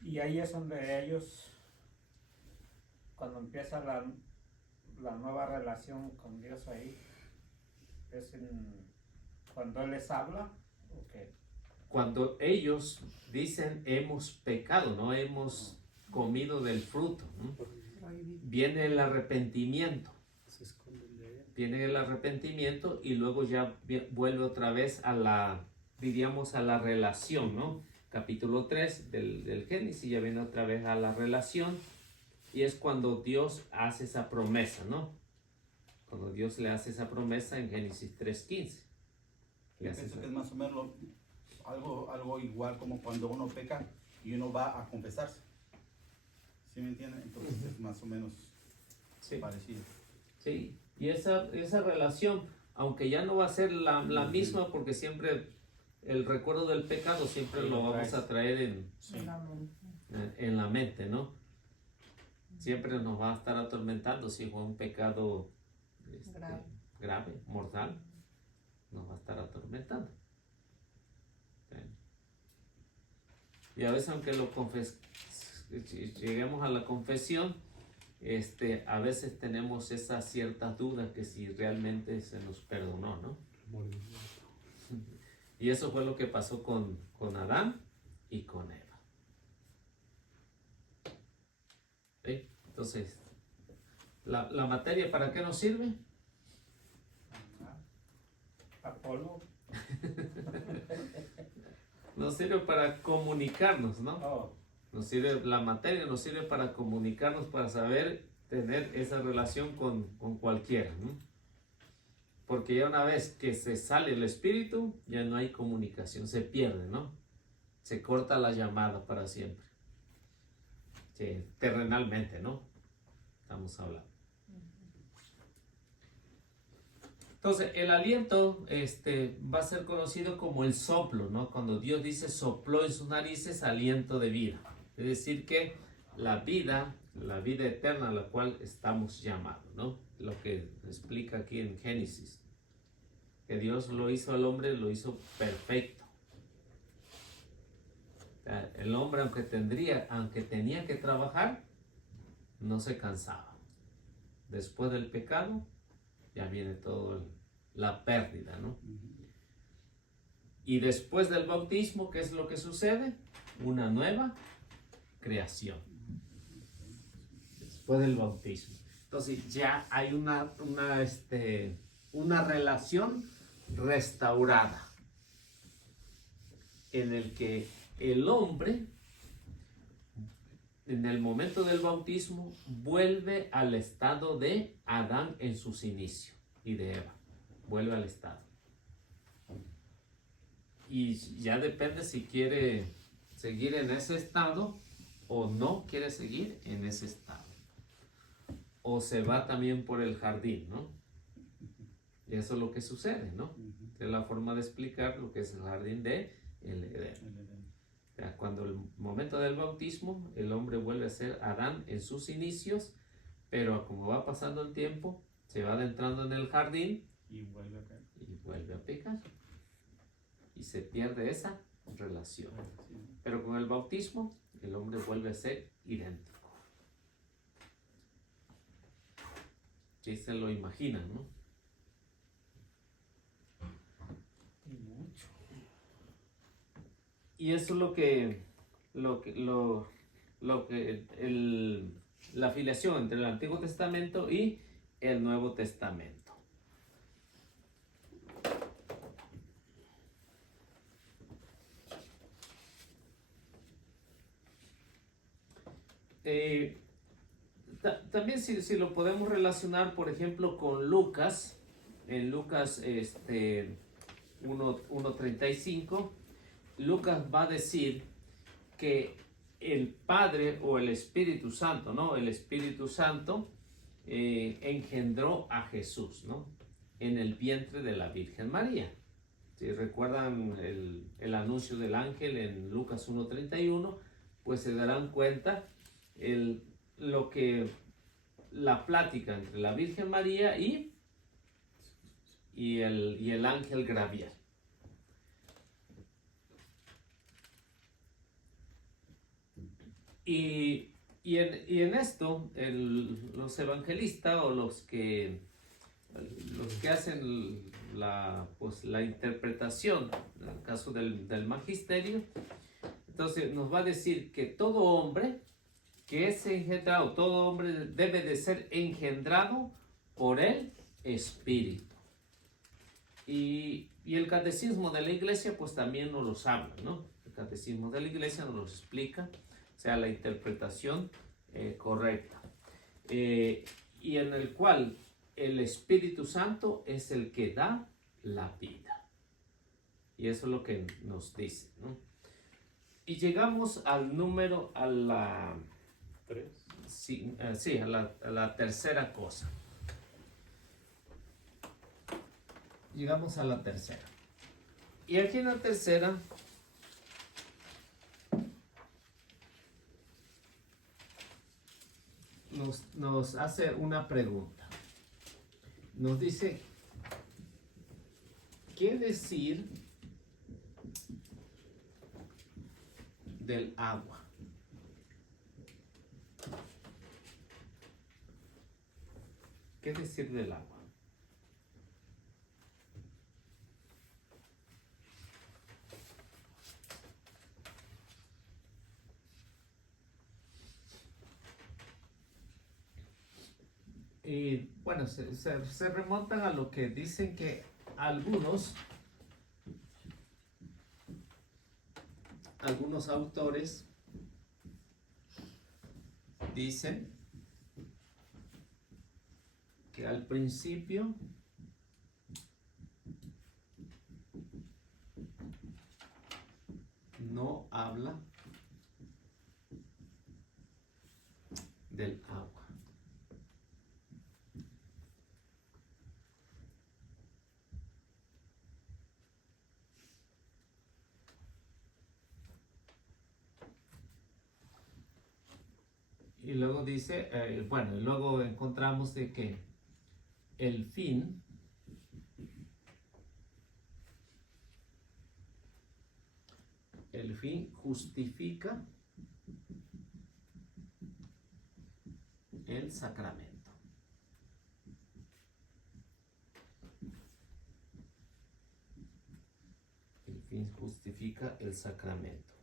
Y ahí es donde ellos, cuando empieza la nueva relación con Dios ahí, es cuando Él les habla, Ok. Cuando ellos dicen hemos pecado, no hemos comido del fruto, ¿no? Viene el arrepentimiento. Se esconden de ella. Viene el arrepentimiento y luego ya vuelve otra vez a la, diríamos, a la relación, ¿no? Capítulo 3 del Génesis ya viene otra vez a la relación y es cuando Dios hace esa promesa, ¿no? Cuando Dios le hace esa promesa en Génesis 3:15. Yo pienso que es más o menos algo igual como cuando uno peca y uno va a confesarse. ¿Sí me entienden? Entonces es más o menos Sí. parecido. Sí, y esa relación, aunque ya no va a ser la misma porque siempre el recuerdo del pecado siempre Sí, lo lo vamos traes. a traer Sí. en la mente, ¿no? Siempre nos va a estar atormentando si fue un pecado grave, mortal, nos va a estar atormentando. Y a veces aunque lleguemos a la confesión, a veces tenemos esas ciertas dudas que si realmente se nos perdonó, ¿no? Y eso fue lo que pasó con Adán y con Eva. ¿Sí? Entonces, la materia, ¿para qué nos sirve? Apolo. Nos sirve para comunicarnos, ¿no? Oh, La materia nos sirve para comunicarnos, para saber tener esa relación con cualquiera, ¿no? Porque ya una vez que se sale el espíritu, ya no hay comunicación, se pierde, ¿no? Se corta la llamada para siempre. Sí, terrenalmente, ¿no? Estamos hablando. Entonces, el aliento va a ser conocido como el soplo, ¿no? Cuando Dios dice sopló en sus narices aliento de vida. Es decir, que la vida eterna a la cual estamos llamados, ¿no? Lo que explica aquí en Génesis. Que Dios lo hizo al hombre, lo hizo perfecto. O sea, el hombre, aunque tenía que trabajar, no se cansaba. Después del pecado, ya viene todo la pérdida, ¿no? Y después del bautismo, ¿qué es lo que sucede? Una nueva creación. Después del bautismo. Entonces ya hay una relación restaurada en el que el hombre en el momento del bautismo vuelve al estado de Adán en sus inicios y de Eva, vuelve al estado y ya depende si quiere seguir en ese estado o no quiere seguir en ese estado o se va también por el jardín, ¿no? Y eso es lo que sucede, ¿no? Es la forma de explicar lo que es el jardín de el Edén. O sea, cuando el momento del bautismo, el hombre vuelve a ser Adán en sus inicios, pero como va pasando el tiempo, se va adentrando en el jardín Y vuelve a caer. y vuelve a pecar. Y se pierde esa relación. Pero con el bautismo, el hombre vuelve a ser idéntico. Sí se lo imaginan, ¿no? y mucho. Y eso es la afiliación entre el Antiguo Testamento y el Nuevo Testamento. También si lo podemos relacionar, por ejemplo, con Lucas, en Lucas 1:35, Lucas va a decir que el Padre o el Espíritu Santo, ¿no? El Espíritu Santo engendró a Jesús, ¿no? En el vientre de la Virgen María. Si recuerdan el anuncio del ángel en Lucas 1:31, pues se darán cuenta la plática entre la Virgen María y el ángel Gabriel. Y en esto, los evangelistas o los que los que hacen pues, la interpretación, en el caso del magisterio, entonces nos va a decir que todo hombre que es engendrado, todo hombre debe de ser engendrado por el Espíritu. Y el catecismo de la iglesia pues también nos los habla, ¿no? El catecismo de la iglesia nos los explica, o sea, la interpretación correcta. Y en el cual el Espíritu Santo es el que da la vida. Y eso es lo que nos dice, ¿no? Y llegamos al número, a la... 3. Sí, a la tercera cosa. Llegamos a la tercera. Y aquí en la tercera nos hace una pregunta. Nos dice, ¿qué decir del agua? ¿Qué decir del agua? Y bueno, se remontan a lo que dicen que algunos autores dicen que al principio no habla del agua. Y luego dice, bueno, y luego encontramos de que el fin justifica el sacramento. El fin justifica el sacramento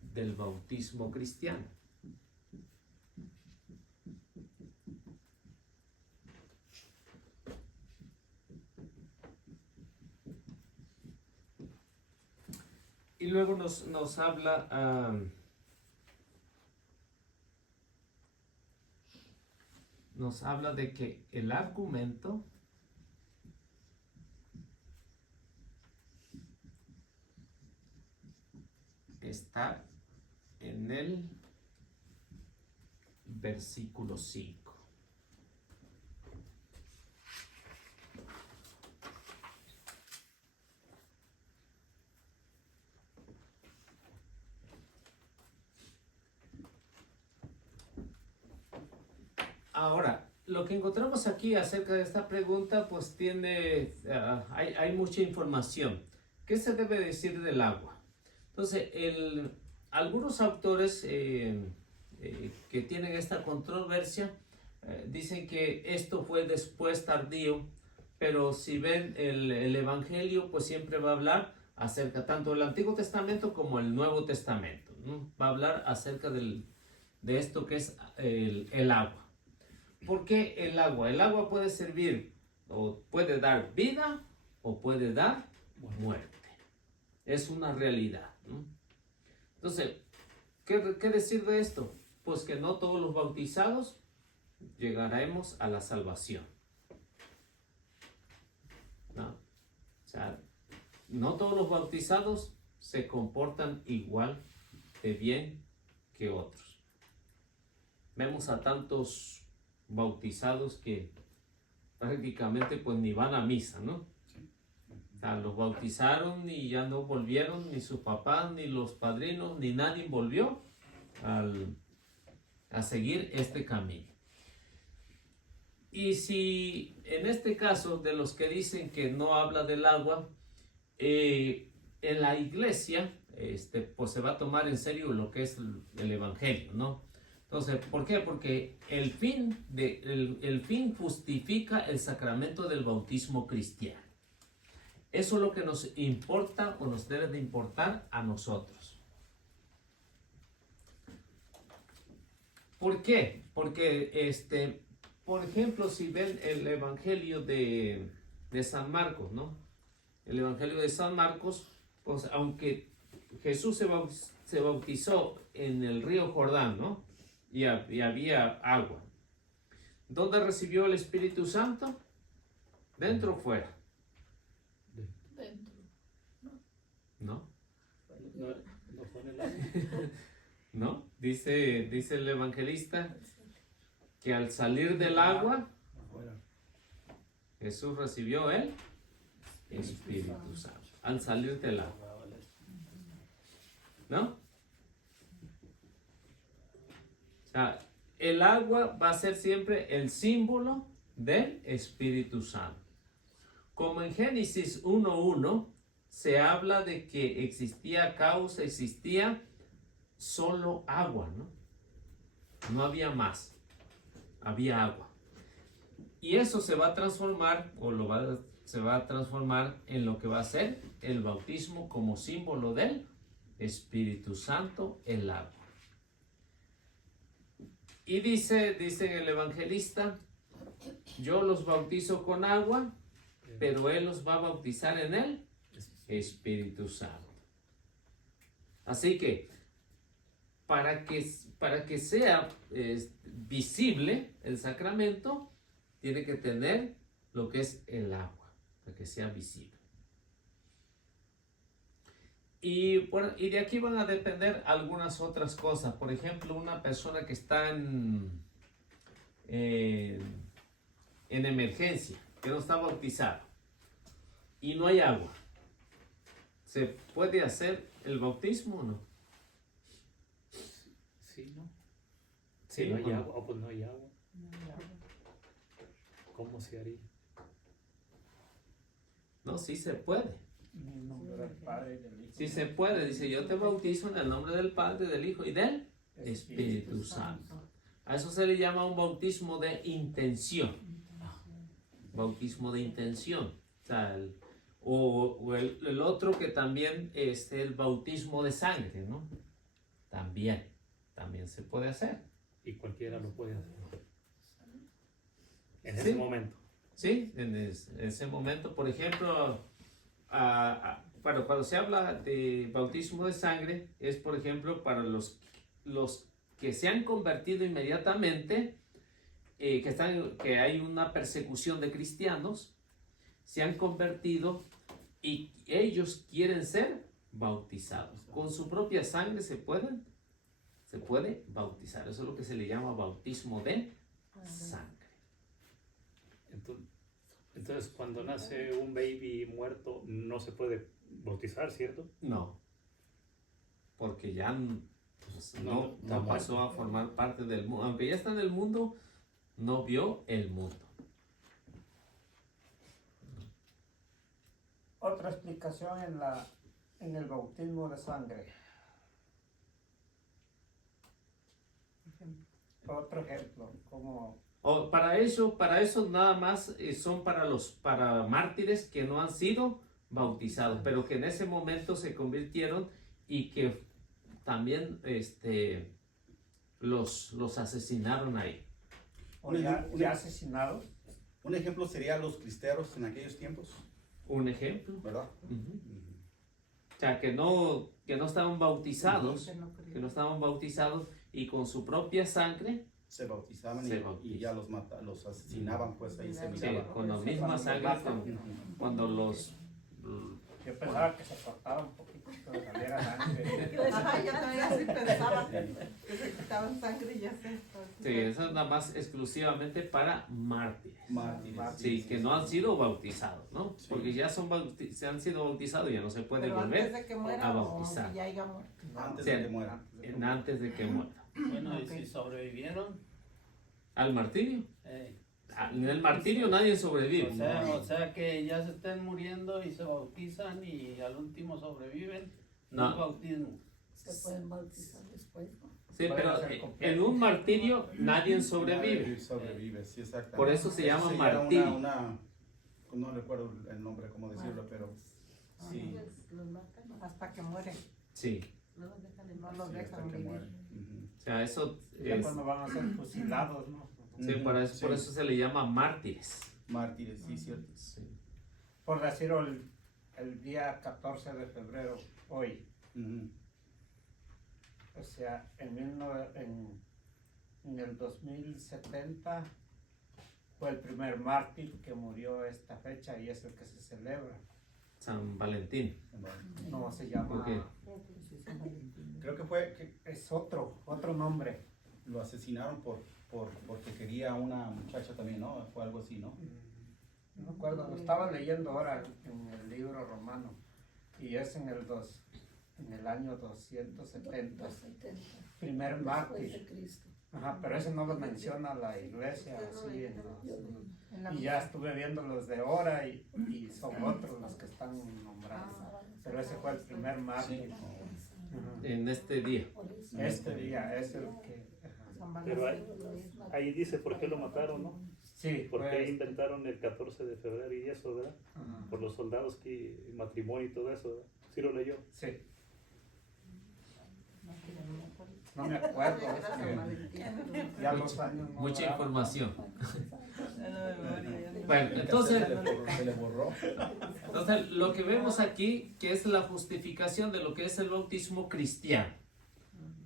del bautismo cristiano. Y luego nos habla de que el argumento está en el versículo 5. Ahora, lo que encontramos aquí acerca de esta pregunta, pues hay mucha información. ¿Qué se debe decir del agua? Entonces, algunos autores que tienen esta controversia dicen que esto fue después tardío, pero si ven el Evangelio, pues siempre va a hablar acerca tanto del Antiguo Testamento como el Nuevo Testamento, ¿no? Va a hablar acerca de esto que es el agua. ¿Por qué el agua? El agua puede servir o puede dar vida o puede dar muerte. Es una realidad, ¿no? Entonces, ¿qué decir de esto? Pues que no todos los bautizados llegaremos a la salvación, ¿no? O sea, no todos los bautizados se comportan igual de bien que otros. Vemos a tantos bautizados que prácticamente pues ni van a misa, ¿no? O sea, los bautizaron y ya no volvieron, ni sus papás, ni los padrinos, ni nadie volvió a seguir este camino. Y si en este caso de los que dicen que no habla del agua, en la iglesia pues se va a tomar en serio lo que es el evangelio, ¿no? Entonces, ¿por qué? Porque el fin justifica el sacramento del bautismo cristiano. Eso es lo que nos importa o nos debe de importar a nosotros. ¿Por qué? Porque, por ejemplo, si ven el Evangelio de San Marcos, ¿no? El Evangelio de San Marcos, pues aunque Jesús se bautizó en el río Jordán, ¿no? Y había agua. ¿Dónde recibió el Espíritu Santo? ¿Dentro o fuera? Dentro. ¿No? No fue en el agua. ¿No? Dice el evangelista que al salir del agua, Afuera. Jesús recibió el Espíritu Santo. Al salir del agua. ¿No? O sea, el agua va a ser siempre el símbolo del Espíritu Santo. Como en Génesis 1:1 se habla de que existía solo agua, ¿no? No había más, había agua. Y eso se va a transformar, se va a transformar en lo que va a ser el bautismo como símbolo del Espíritu Santo, el agua. Y dice el evangelista, yo los bautizo con agua, pero Él los va a bautizar en el Espíritu Santo. Así que, para que sea visible el sacramento, tiene que tener lo que es el agua, para que sea visible. Y de aquí van a depender algunas otras cosas. Por ejemplo, una persona que está en emergencia, que no está bautizado, y no hay agua. ¿Se puede hacer el bautismo o no? Sí, ¿no? Sí, no hay ¿o no? agua, pues no hay agua. ¿Cómo se haría? No, sí se puede. En el nombre del Padre y del Hijo. Sí se puede. Dice, yo te bautizo en el nombre del Padre, del Hijo y del Espíritu Santo. A eso se le llama un bautismo de intención. Bautismo de intención. O sea, el otro que también es el bautismo de sangre, ¿no? También se puede hacer. Y cualquiera lo puede hacer. En Sí. ese momento. Sí, en ese momento, por ejemplo, cuando se habla de bautismo de sangre, es por ejemplo para los que se han convertido inmediatamente, que hay una persecución de cristianos, se han convertido y ellos quieren ser bautizados. Con su propia sangre se puede bautizar. Eso es lo que se le llama bautismo de sangre. Entonces, cuando nace un baby muerto, no se puede bautizar, ¿cierto? No, porque ya pues, no está pasó muerto. a formar parte del mundo. Aunque ya está en el mundo, no vio el mundo. Otra explicación en el bautismo de sangre. Otro ejemplo, como Para eso nada más son para mártires que no han sido bautizados, pero que en ese momento se convirtieron y que también los asesinaron ahí. o ya asesinados. Un ejemplo sería los cristeros en aquellos tiempos, Un ejemplo. ¿verdad? Ujú. O sea, que no estaban bautizados, que no estaban bautizados y con su propia sangre, Se bautizaban Se y bautizan. ya los asesinaban, pues ahí se sí, miraba. con la misma sangre, cuando los... Yo pensaba que se cortaba un poquito, que saliera sangre. Ajá, yo también así pensaba que se quitaban sangre y ya se. Sí, eso es nada más exclusivamente para mártires. Mártires. Sí, que no han sido bautizados, ¿no? Sí. Porque ya se han sido bautizados, ya no se puede Pero antes volver de que a muera o bautizar. aunque ya haya muerto. Antes Sí, de que mueran. antes de que muera. Bueno, y Ok. si sobrevivieron, ¿Al martirio? eh, En el martirio nadie sobrevive. o sea que ya se estén muriendo y se bautizan y al último sobreviven, no No. es bautismo. Se pueden bautizar después, ¿no? Sí, Pueden pero hacer completo. en un martirio nadie sobrevive. Nadie sobrevive, sí, exactamente. Por eso se llama sería martirio. No recuerdo el nombre, cómo decirlo, pero sí. Los matan hasta que mueren. Sí, No los dejan en Sí, los hasta dejan que vivir. muere. Ujú. o sea, eso Ya es, cuando van a ser fusilados, ¿no? sí, por eso, por Sí. eso se le llama mártires. Mártires, sí, cierto. Sí. Por decirlo, el día 14 de febrero, hoy, Ujú. o sea, en el 2070 fue el primer mártir que murió esta fecha y es el que se celebra. San Valentín. No se llama, Ok. Creo que fue que es otro nombre. lo asesinaron porque quería una muchacha también, ¿no? Fue algo así, ¿no? No me acuerdo, lo estaba leyendo ahora en el libro romano y es en el año 270, 270, primer después de mártir. Cristo. Ajá, pero eso no lo menciona la iglesia así En la y ya estuve viendo los de ahora y son otros los que están nombrados. Pero ese fue el primer mártir. Ajá. En este día. Por eso. Este día es el que... ajá. San Pero Valentín. ahí dice por qué lo mataron, ¿no? Sí, Porque fue ahí inventaron el 14 de febrero y eso, ¿verdad? ajá. Por los soldados que el matrimonio y todo eso, ¿verdad? Sí lo leyó. Sí, no me acuerdo. es que ya los años no Mucha daban. información. Bueno, Bueno, entonces, Se le borró. entonces lo que vemos aquí, que es la justificación de lo que es el bautismo cristiano.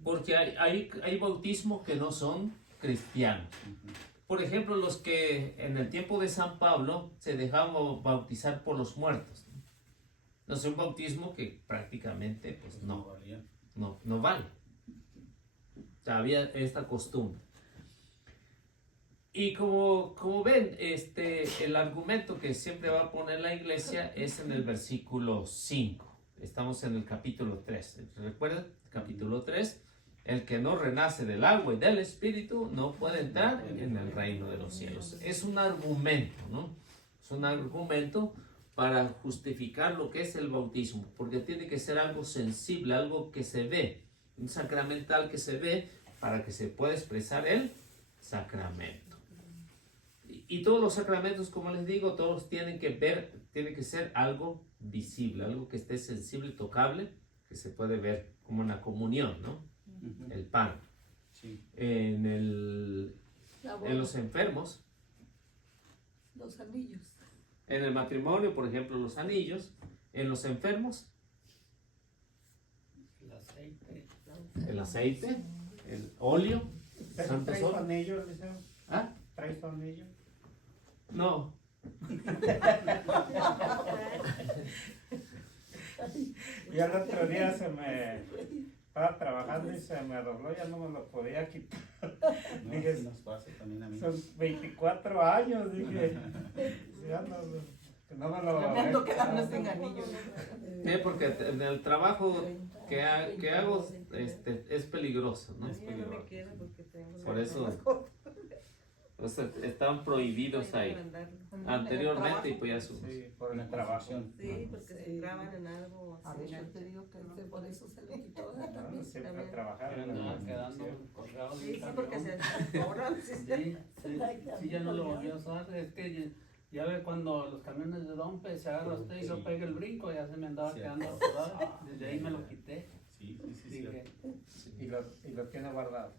Porque hay bautismos que no son cristianos. Por ejemplo, los que en el tiempo de San Pablo se dejaban bautizar por los muertos. No es un bautismo que prácticamente pues no valía. no vale. O sea, había esta costumbre. Y como ven, el argumento que siempre va a poner la iglesia es en el versículo 5. Estamos en el capítulo 3. ¿Recuerdan? Capítulo 3. El que no renace del agua y del espíritu no puede entrar en el reino de los cielos. Es un argumento, ¿no? Es un argumento para justificar lo que es el bautismo, porque tiene que ser algo sensible, algo que se ve, un sacramental que se ve para que se pueda expresar el sacramento. Y todos los sacramentos, como les digo, todos tienen que ser algo visible, algo que esté sensible, tocable, que se puede ver, como en la comunión, ¿no? Ujú. El pan. Sí. En La boda, los enfermos, los anillos. en el matrimonio, por ejemplo, los anillos. En los enfermos, El aceite. el aceite, el óleo, santo ¿Traes tu sol. anillo, Liceo? ¿Ah? ¿Traes tu anillo? No. Y el otro día estaba trabajando y se me dobló, ya no me lo podía quitar. No, Dije, así nos pasa también a mí. son 24 años, dije. Ya no, que no me lo... Yo me ando quedando sin anillo. Sí, porque en el trabajo que hago es peligroso, ¿no? Es peligroso. Por eso o sea, están prohibidos ahí anteriormente y pues ya su... Sí, por Una el trabajo. construcción. Sí, porque se clavan en algo A así. ver, yo te digo que no. Por eso se lo quitó ¿verdad? No, También. siempre También. trabajar en Andaba la quedando construcción. colgado Sí, del sí, camión. porque se ahorran. Sí, ya no lo volvió a usar. Es que ya ve cuando los camiones de Dompe se agarra usted y Sí. lo pega el brinco, ya se me andaba Sí. quedando atorado. Desde ahí me lo quité. Sí, sí, sí, Dije, cierto. Y lo tiene guardado.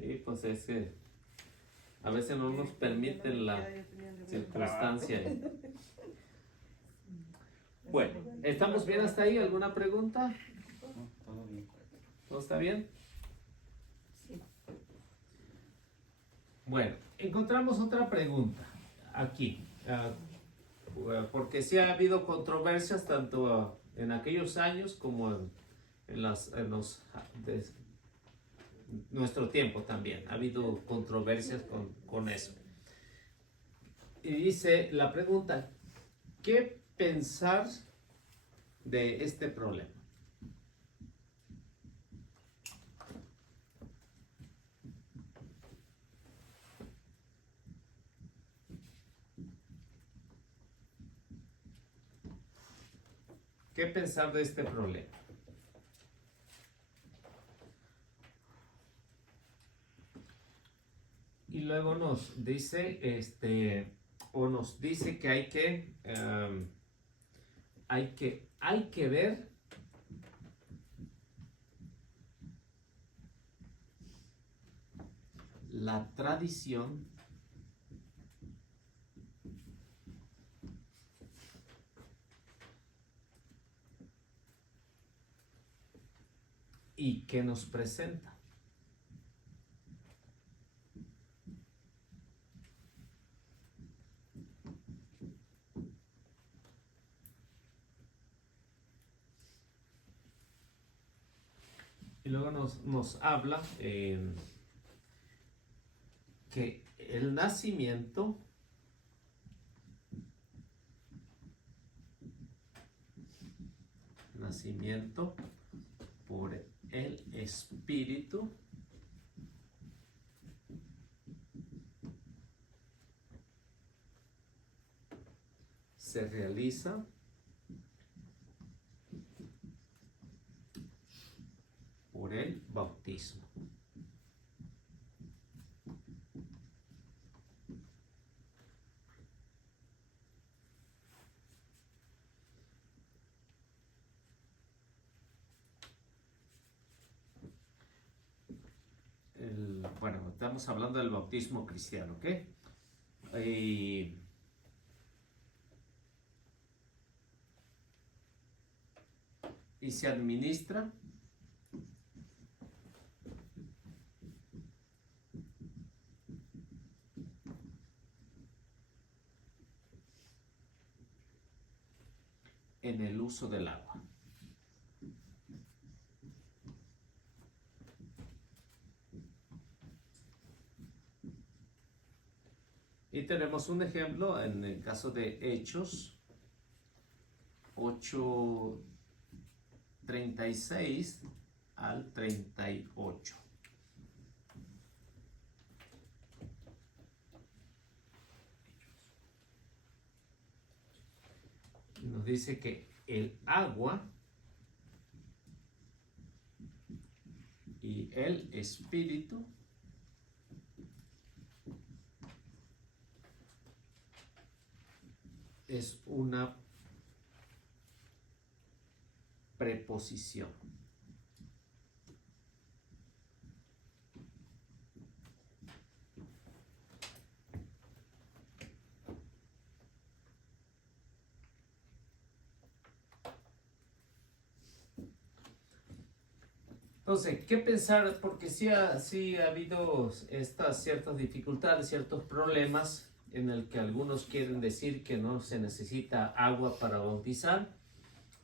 Sí, pues es que a veces no nos permiten la circunstancia. Bueno, ¿estamos bien hasta ahí? ¿Alguna pregunta? No, todo bien. ¿Todo está bien? Sí. Bueno, encontramos otra pregunta aquí, porque sí ha habido controversias tanto en aquellos años como en nuestro tiempo también. Ha habido controversias con eso. Y dice la pregunta, ¿qué pensar de este problema? ¿Qué pensar de este problema? Y luego nos dice, nos dice que hay que ver la tradición y que nos presenta. Y luego nos habla que el nacimiento por el Espíritu se realiza por el bautismo. Bueno, estamos hablando del bautismo cristiano, ¿ok? Y se administra en el uso del agua. Y tenemos un ejemplo en el caso de Hechos 8:36 al 38. Nos dice que el agua y el Espíritu es una preposición. Entonces, ¿qué pensar? Porque sí ha habido estas ciertas dificultades, ciertos problemas en el que algunos quieren decir que no se necesita agua para bautizar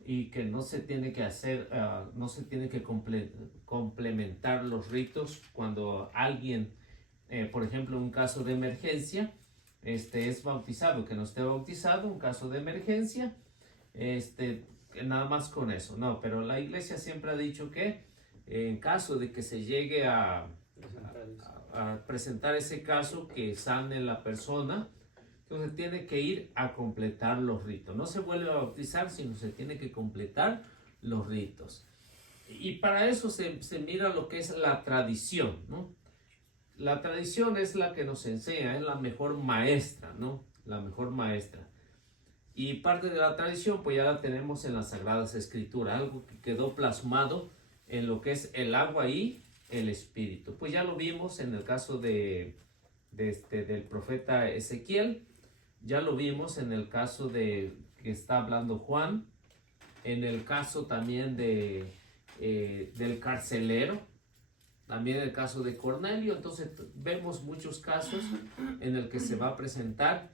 y que no se tiene que hacer, no se tiene que complementar los ritos cuando alguien, por ejemplo, en un caso de emergencia, es bautizado, que no esté bautizado, un caso de emergencia, nada más con eso. No, pero la iglesia siempre ha dicho que en caso de que se llegue a presentar ese caso, que sane la persona, entonces tiene que ir a completar los ritos. No se vuelve a bautizar, sino se tiene que completar los ritos. Y para eso se mira lo que es la tradición, ¿no? La tradición es la que nos enseña, es la mejor maestra, ¿no? La mejor maestra. Y parte de la tradición, pues ya la tenemos en las Sagradas Escrituras, algo que quedó plasmado en lo que es el agua y el Espíritu. Pues ya lo vimos en el caso del profeta Ezequiel, ya lo vimos en el caso de que está hablando Juan, en el caso también del carcelero, también el caso de Cornelio. Entonces vemos muchos casos en el que se va a presentar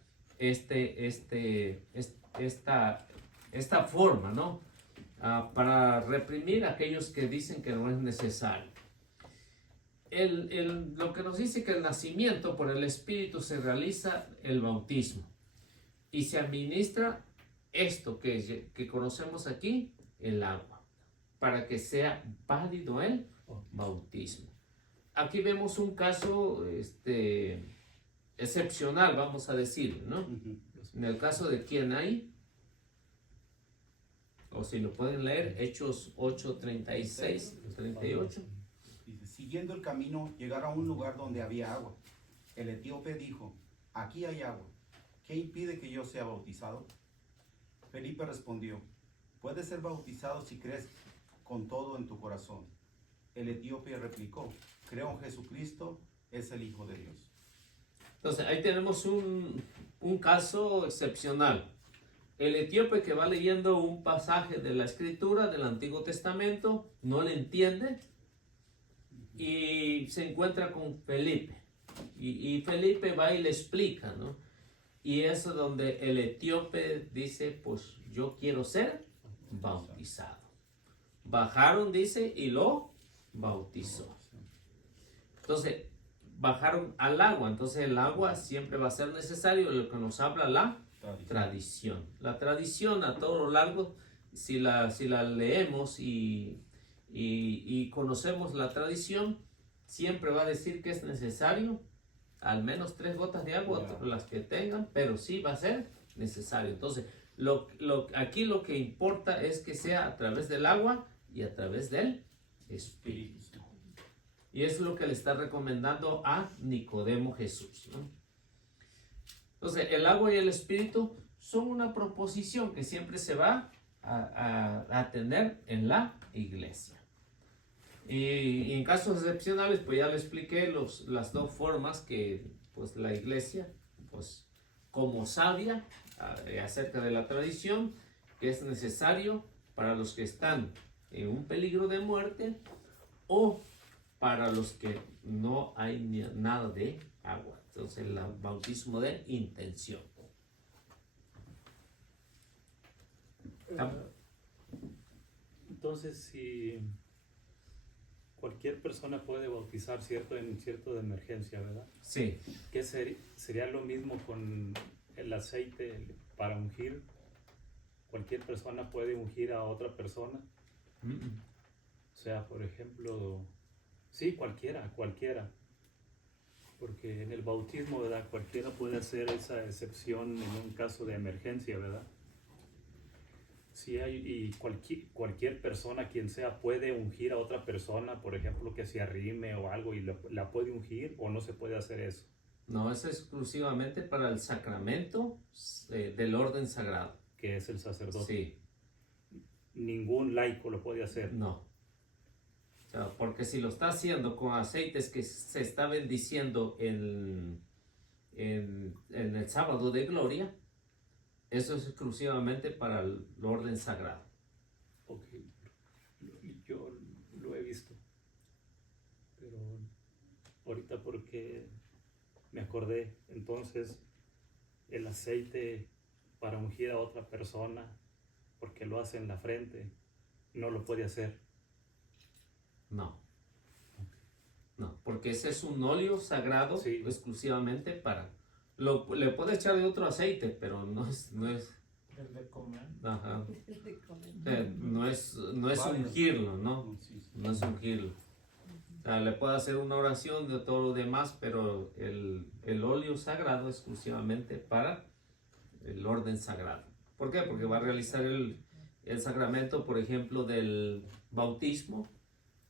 esta forma, ¿no? Para reprimir a aquellos que dicen que no es necesario. Lo que nos dice que el nacimiento por el Espíritu se realiza el bautismo y se administra esto que conocemos aquí, el agua, para que sea válido el bautismo. Aquí vemos un caso excepcional, vamos a decir, ¿no? En el caso de quién hay, O si lo pueden leer, Hechos 8:36, 38. Dice, siguiendo el camino, llegaron a un lugar donde había agua. El etíope dijo, aquí hay agua. ¿Qué impide que yo sea bautizado? Felipe respondió, puedes ser bautizado si crees con todo en tu corazón. El etíope replicó, creo en Jesucristo, es el Hijo de Dios. Entonces, ahí tenemos un caso excepcional. El etíope que va leyendo un pasaje de la Escritura del Antiguo Testamento no le entiende y se encuentra con Felipe. Y Felipe va y le explica, ¿no? Y es donde el etíope dice, pues yo quiero ser bautizado. Bajaron, dice, y lo bautizó. Entonces, bajaron al agua. Entonces, el agua siempre va a ser necesario, lo que nos habla la tradición. La tradición a todo lo largo, si la leemos y conocemos la tradición, siempre va a decir que es necesario al menos 3 gotas de agua, las que tengan, pero sí va a ser necesario. Entonces, aquí lo que importa es que sea a través del agua y a través del Espíritu. Y es lo que le está recomendando a Nicodemo Jesús, ¿no? Entonces, el agua y el Espíritu son una proposición que siempre se va a tener en la iglesia. Y en casos excepcionales, pues ya le expliqué las 2 formas que pues la iglesia, pues como sabia acerca de la tradición, que es necesario para los que están en un peligro de muerte o para los que no hay nada de agua. Entonces el bautismo de intención. Entonces, si cualquier persona puede bautizar, ¿cierto? En cierto de emergencia, ¿verdad? Sí. ¿Qué sería lo mismo con el aceite para ungir? ¿Cualquier persona puede ungir a otra persona? O sea, por ejemplo, sí, cualquiera. Porque en el bautismo, ¿verdad? Cualquiera puede hacer esa excepción en un caso de emergencia, ¿verdad? Sí hay, y cualquier persona, quien sea, puede ungir a otra persona, por ejemplo, que se arrime o algo y la puede ungir, o no se puede hacer eso. No, es exclusivamente para el sacramento del orden sagrado. Que es el sacerdote. Sí. Ningún laico lo puede hacer. No. O sea, porque si lo está haciendo con aceites que se está bendiciendo en el sábado de gloria, eso es exclusivamente para el orden sagrado. Ok, yo lo he visto, pero ahorita porque me acordé, entonces el aceite para ungir a otra persona, porque lo hace en la frente, no lo puede hacer. No. No, porque ese es un óleo sagrado, sí, exclusivamente para... le puede echar de otro aceite, pero no es El de comer. ajá. No es ungirlo, ¿no? No es ungirlo. O sea, le puede hacer una oración de todo lo demás, pero el óleo sagrado es exclusivamente para el orden sagrado. ¿Por qué? Porque va a realizar el sacramento, por ejemplo, del bautismo,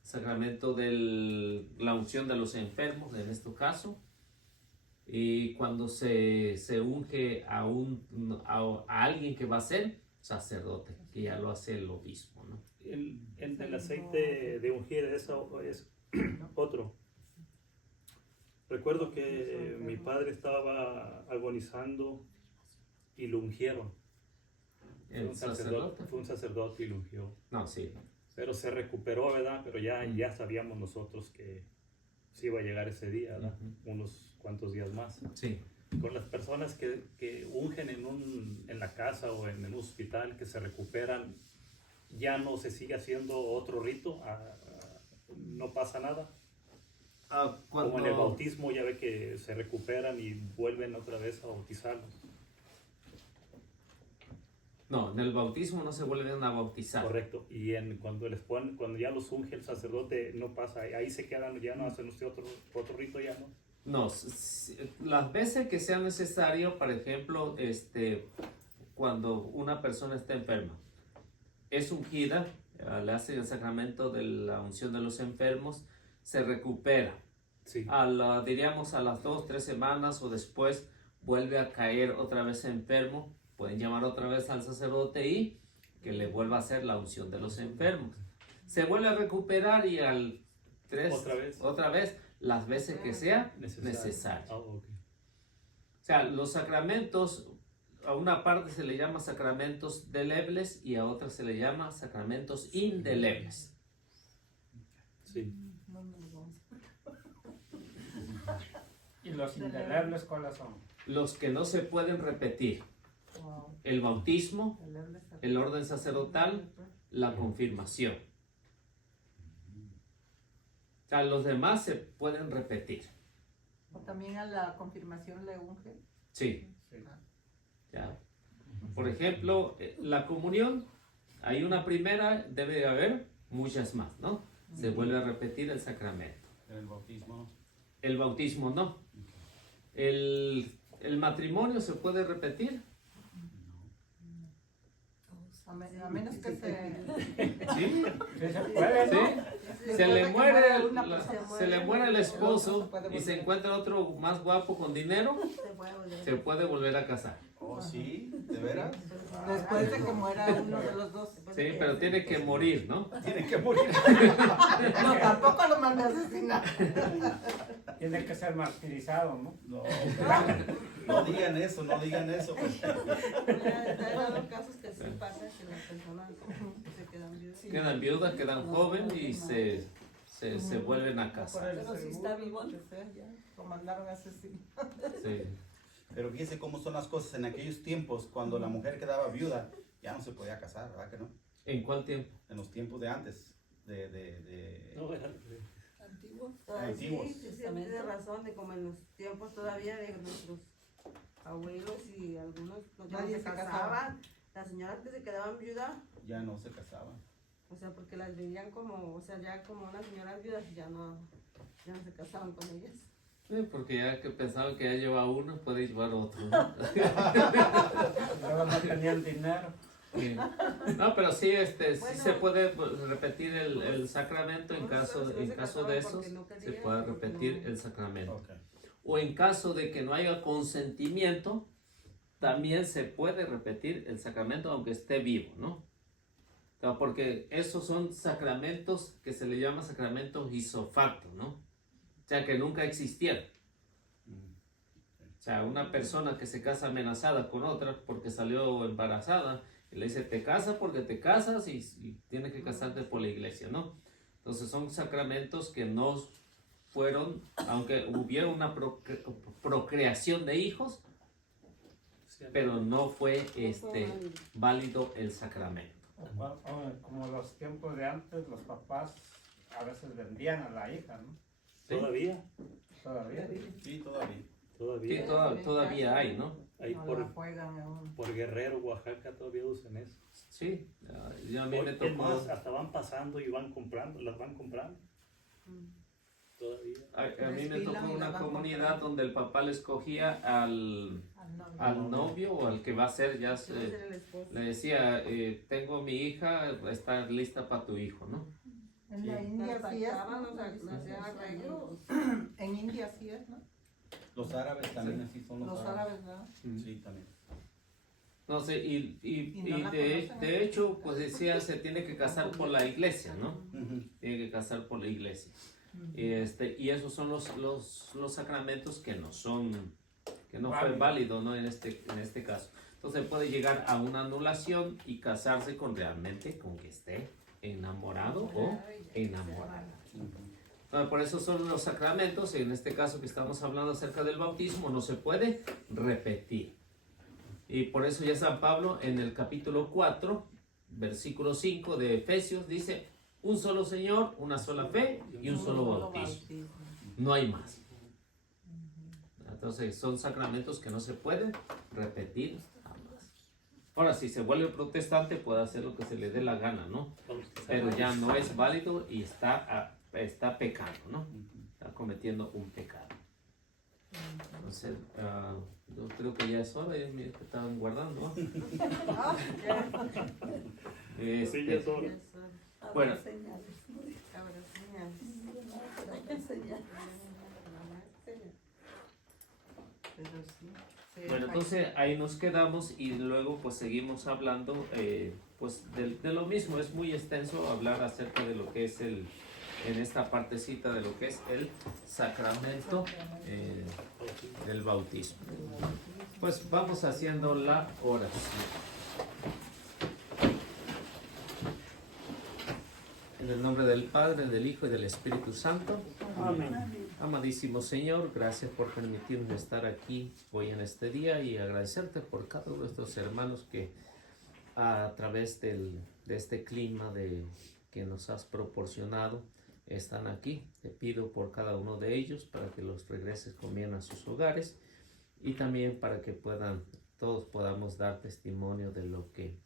sacramento de la unción de los enfermos, en este caso, y cuando se unge a alguien que va a ser sacerdote, que ya lo hace el obispo, ¿no? El aceite de ungir eso es otro. Recuerdo que mi padre estaba agonizando y lo ungieron. Fue un sacerdote y lo ungió. No, sí. Pero se recuperó, ¿verdad? Pero ya sabíamos nosotros que sí iba a llegar ese día, ¿verdad? Unos cuantos días más. Sí. Con las personas que ungen en la casa o en el hospital, que se recuperan, ya no se sigue haciendo otro rito, no pasa nada. Como en el bautismo, ya ve que se recuperan y vuelven otra vez a bautizarlos. No, en el bautismo no se vuelven a bautizar. Correcto. Y cuando ya los unge el sacerdote, no pasa, ahí se quedan, ya no hacen usted otro rito, ya no. No, las veces que sea necesario, por ejemplo, cuando una persona está enferma, es ungida, le hacen el sacramento de la unción de los enfermos, se recupera. Sí. Diríamos a las 2, 3 semanas o después vuelve a caer otra vez enfermo, pueden llamar otra vez al sacerdote y que le vuelva a hacer la unción de los enfermos. Se vuelve a recuperar y al 3 otra vez las veces que sea necesario. Oh, okay. O sea, los sacramentos, a una parte se le llama sacramentos delebles y a otra se le llama sacramentos indelebles. Sí. ¿Y los indelebles cuáles son? Los que no se pueden repetir: Wow. el bautismo, el orden sacerdotal, la confirmación. O sea, los demás se pueden repetir. O también a la confirmación le unge. Sí. Sí. Ya. Por ejemplo, la comunión, hay una primera, debe haber muchas más, ¿no? Se vuelve a repetir el sacramento. El bautismo, ¿no? El bautismo no. El matrimonio se puede repetir. A menos que se... Sí. Sí se puede, Sí. ¿no? Se le muere, una se le muere el esposo y se encuentra otro más guapo con dinero, se puede volver a casar. Oh, sí, ¿de veras? Después de que muera uno de los dos. Sí, pero tiene que morir, ¿no? Tiene que morir. No, tampoco lo mandé a asesinar. Tiene que ser martirizado, ¿no? No, no digan eso, no digan eso. Hay dado casos que sí pasa que las personas se quedan viudas. Quedan viudas, quedan jóvenes y se vuelven a casar. Pero si está vivo. Lo mandaron a asesinar. Sí. Pero fíjense cómo son las cosas en aquellos tiempos, cuando la mujer quedaba viuda, ya no se podía casar, ¿verdad que no? ¿En cuál tiempo? En los tiempos de antes, No, era Antiguo. Antiguos. Sí, sí, tiene razón, de como en los tiempos todavía de nuestros abuelos y algunos pues, ya no Nadie se se casaba. casaban. Las señoras que se quedaban viudas, ya no se casaban. o sea, porque las veían como, o sea, ya como unas señoras viudas y ya no se casaban con ellas. Sí, porque ya que pensaban que ya lleva uno, puede llevar otro, ¿no? Luego no tenían dinero. Sí. No, pero sí, sí Bueno. se puede pues, repetir el sacramento en No, caso, si no en se caso casaban de porque esos, no se querían, puede porque repetir no. el sacramento. Ok. O en caso de que no haya consentimiento, también se puede repetir el sacramento aunque esté vivo, ¿no? O sea, porque esos son sacramentos que se le llama sacramentos isofacto, ¿no? O sea, que nunca existieron. O sea, una persona que se casa amenazada con otra porque salió embarazada, y le dice, te casas porque te casas y tienes que casarte por la iglesia, ¿no? Entonces son sacramentos que no fueron, aunque hubiera una procreación de hijos, pero no fue válido el sacramento. Como los tiempos de antes, los papás a veces vendían a la hija, ¿no? ¿Sí? ¿Todavía? Todavía. Sí, todavía. Sí, Todavía. todavía hay, ¿no? Ahí No por, la juegan aún. por Guerrero, Oaxaca, todavía usan eso. Sí, ya a mí me Es tocó. más, hasta van pasando y van comprando, las van comprando. Todavía. A mí me Desfilan tocó y la una van comunidad comprando. donde el papá le escogía al novio o al que va a ser, ya Ese va a ser el esposo. le decía, tengo mi hija, está lista para tu hijo, ¿no? En la India Las sí es. sacaban, o sea, no hacían arreglos. En India sí es, ¿no? Los árabes también así son Los árabes, ¿verdad? Sí, también. No sé, y no la conocen. de hecho, pues decía, se tiene que casar por la iglesia, ¿no? Ujú. Tiene que casar por la iglesia. Y esos son los sacramentos que no fue válido, ¿no? En este caso. Entonces puede llegar a una anulación y casarse realmente con que esté enamorado o enamorada. Por eso son los sacramentos, en este caso que estamos hablando acerca del bautismo, no se puede repetir. Y por eso ya San Pablo en el capítulo 4, versículo 5 de Efesios dice, un solo Señor, una sola fe y un solo bautismo. No hay más. Entonces son sacramentos que no se pueden repetir jamás. Ahora, si se vuelve protestante puede hacer lo que se le dé la gana, ¿no? Pero ya no es válido y está pecando, ¿no? Está cometiendo un pecado. Entonces, yo creo que ya es hora, ya mira que estaban guardando, ¿no? Ah, ya. Sí, ya es hora. Habrá Bueno. señales, ¿no? Ahora señales. Habrá señales. Pero sí. Bueno, entonces ahí nos quedamos y luego pues seguimos hablando pues de lo mismo. Es muy extenso hablar acerca de lo que es en esta partecita de lo que es el sacramento del bautismo. Pues vamos haciendo la oración. En el nombre del Padre, del Hijo y del Espíritu Santo. Amadísimo Señor, gracias por permitirnos estar aquí hoy en este día y agradecerte por cada uno de estos hermanos que a través de este clima que nos has proporcionado están aquí. Te pido por cada uno de ellos para que los regreses con bien a sus hogares y también para que todos podamos dar testimonio de lo que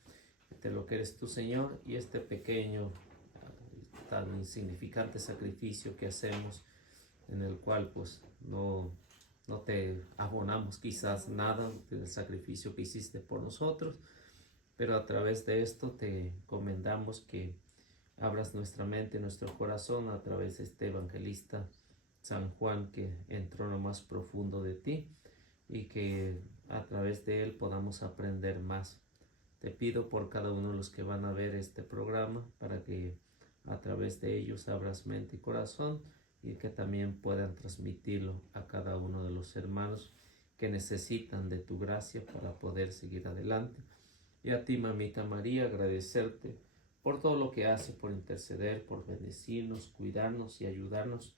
eres tú, Señor, y este pequeño, tan insignificante sacrificio que hacemos, en el cual pues no te abonamos quizás nada del sacrificio que hiciste por nosotros, pero a través de esto te encomendamos que abras nuestra mente, nuestro corazón a través de este evangelista San Juan, que entró en lo más profundo de ti y que a través de él podamos aprender más. Te pido por cada uno de los que van a ver este programa para que a través de ellos abras mente y corazón y que también puedan transmitirlo a cada uno de los hermanos que necesitan de tu gracia para poder seguir adelante. Y a ti, Mamita María, agradecerte por todo lo que hace, por interceder, por bendecirnos, cuidarnos y ayudarnos.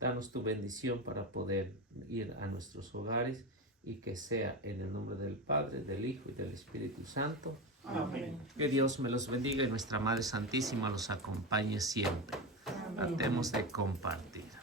Danos tu bendición para poder ir a nuestros hogares y que sea en el nombre del Padre, del Hijo y del Espíritu Santo. Amén. Que Dios me los bendiga y nuestra Madre Santísima los acompañe siempre. Tratemos de compartir.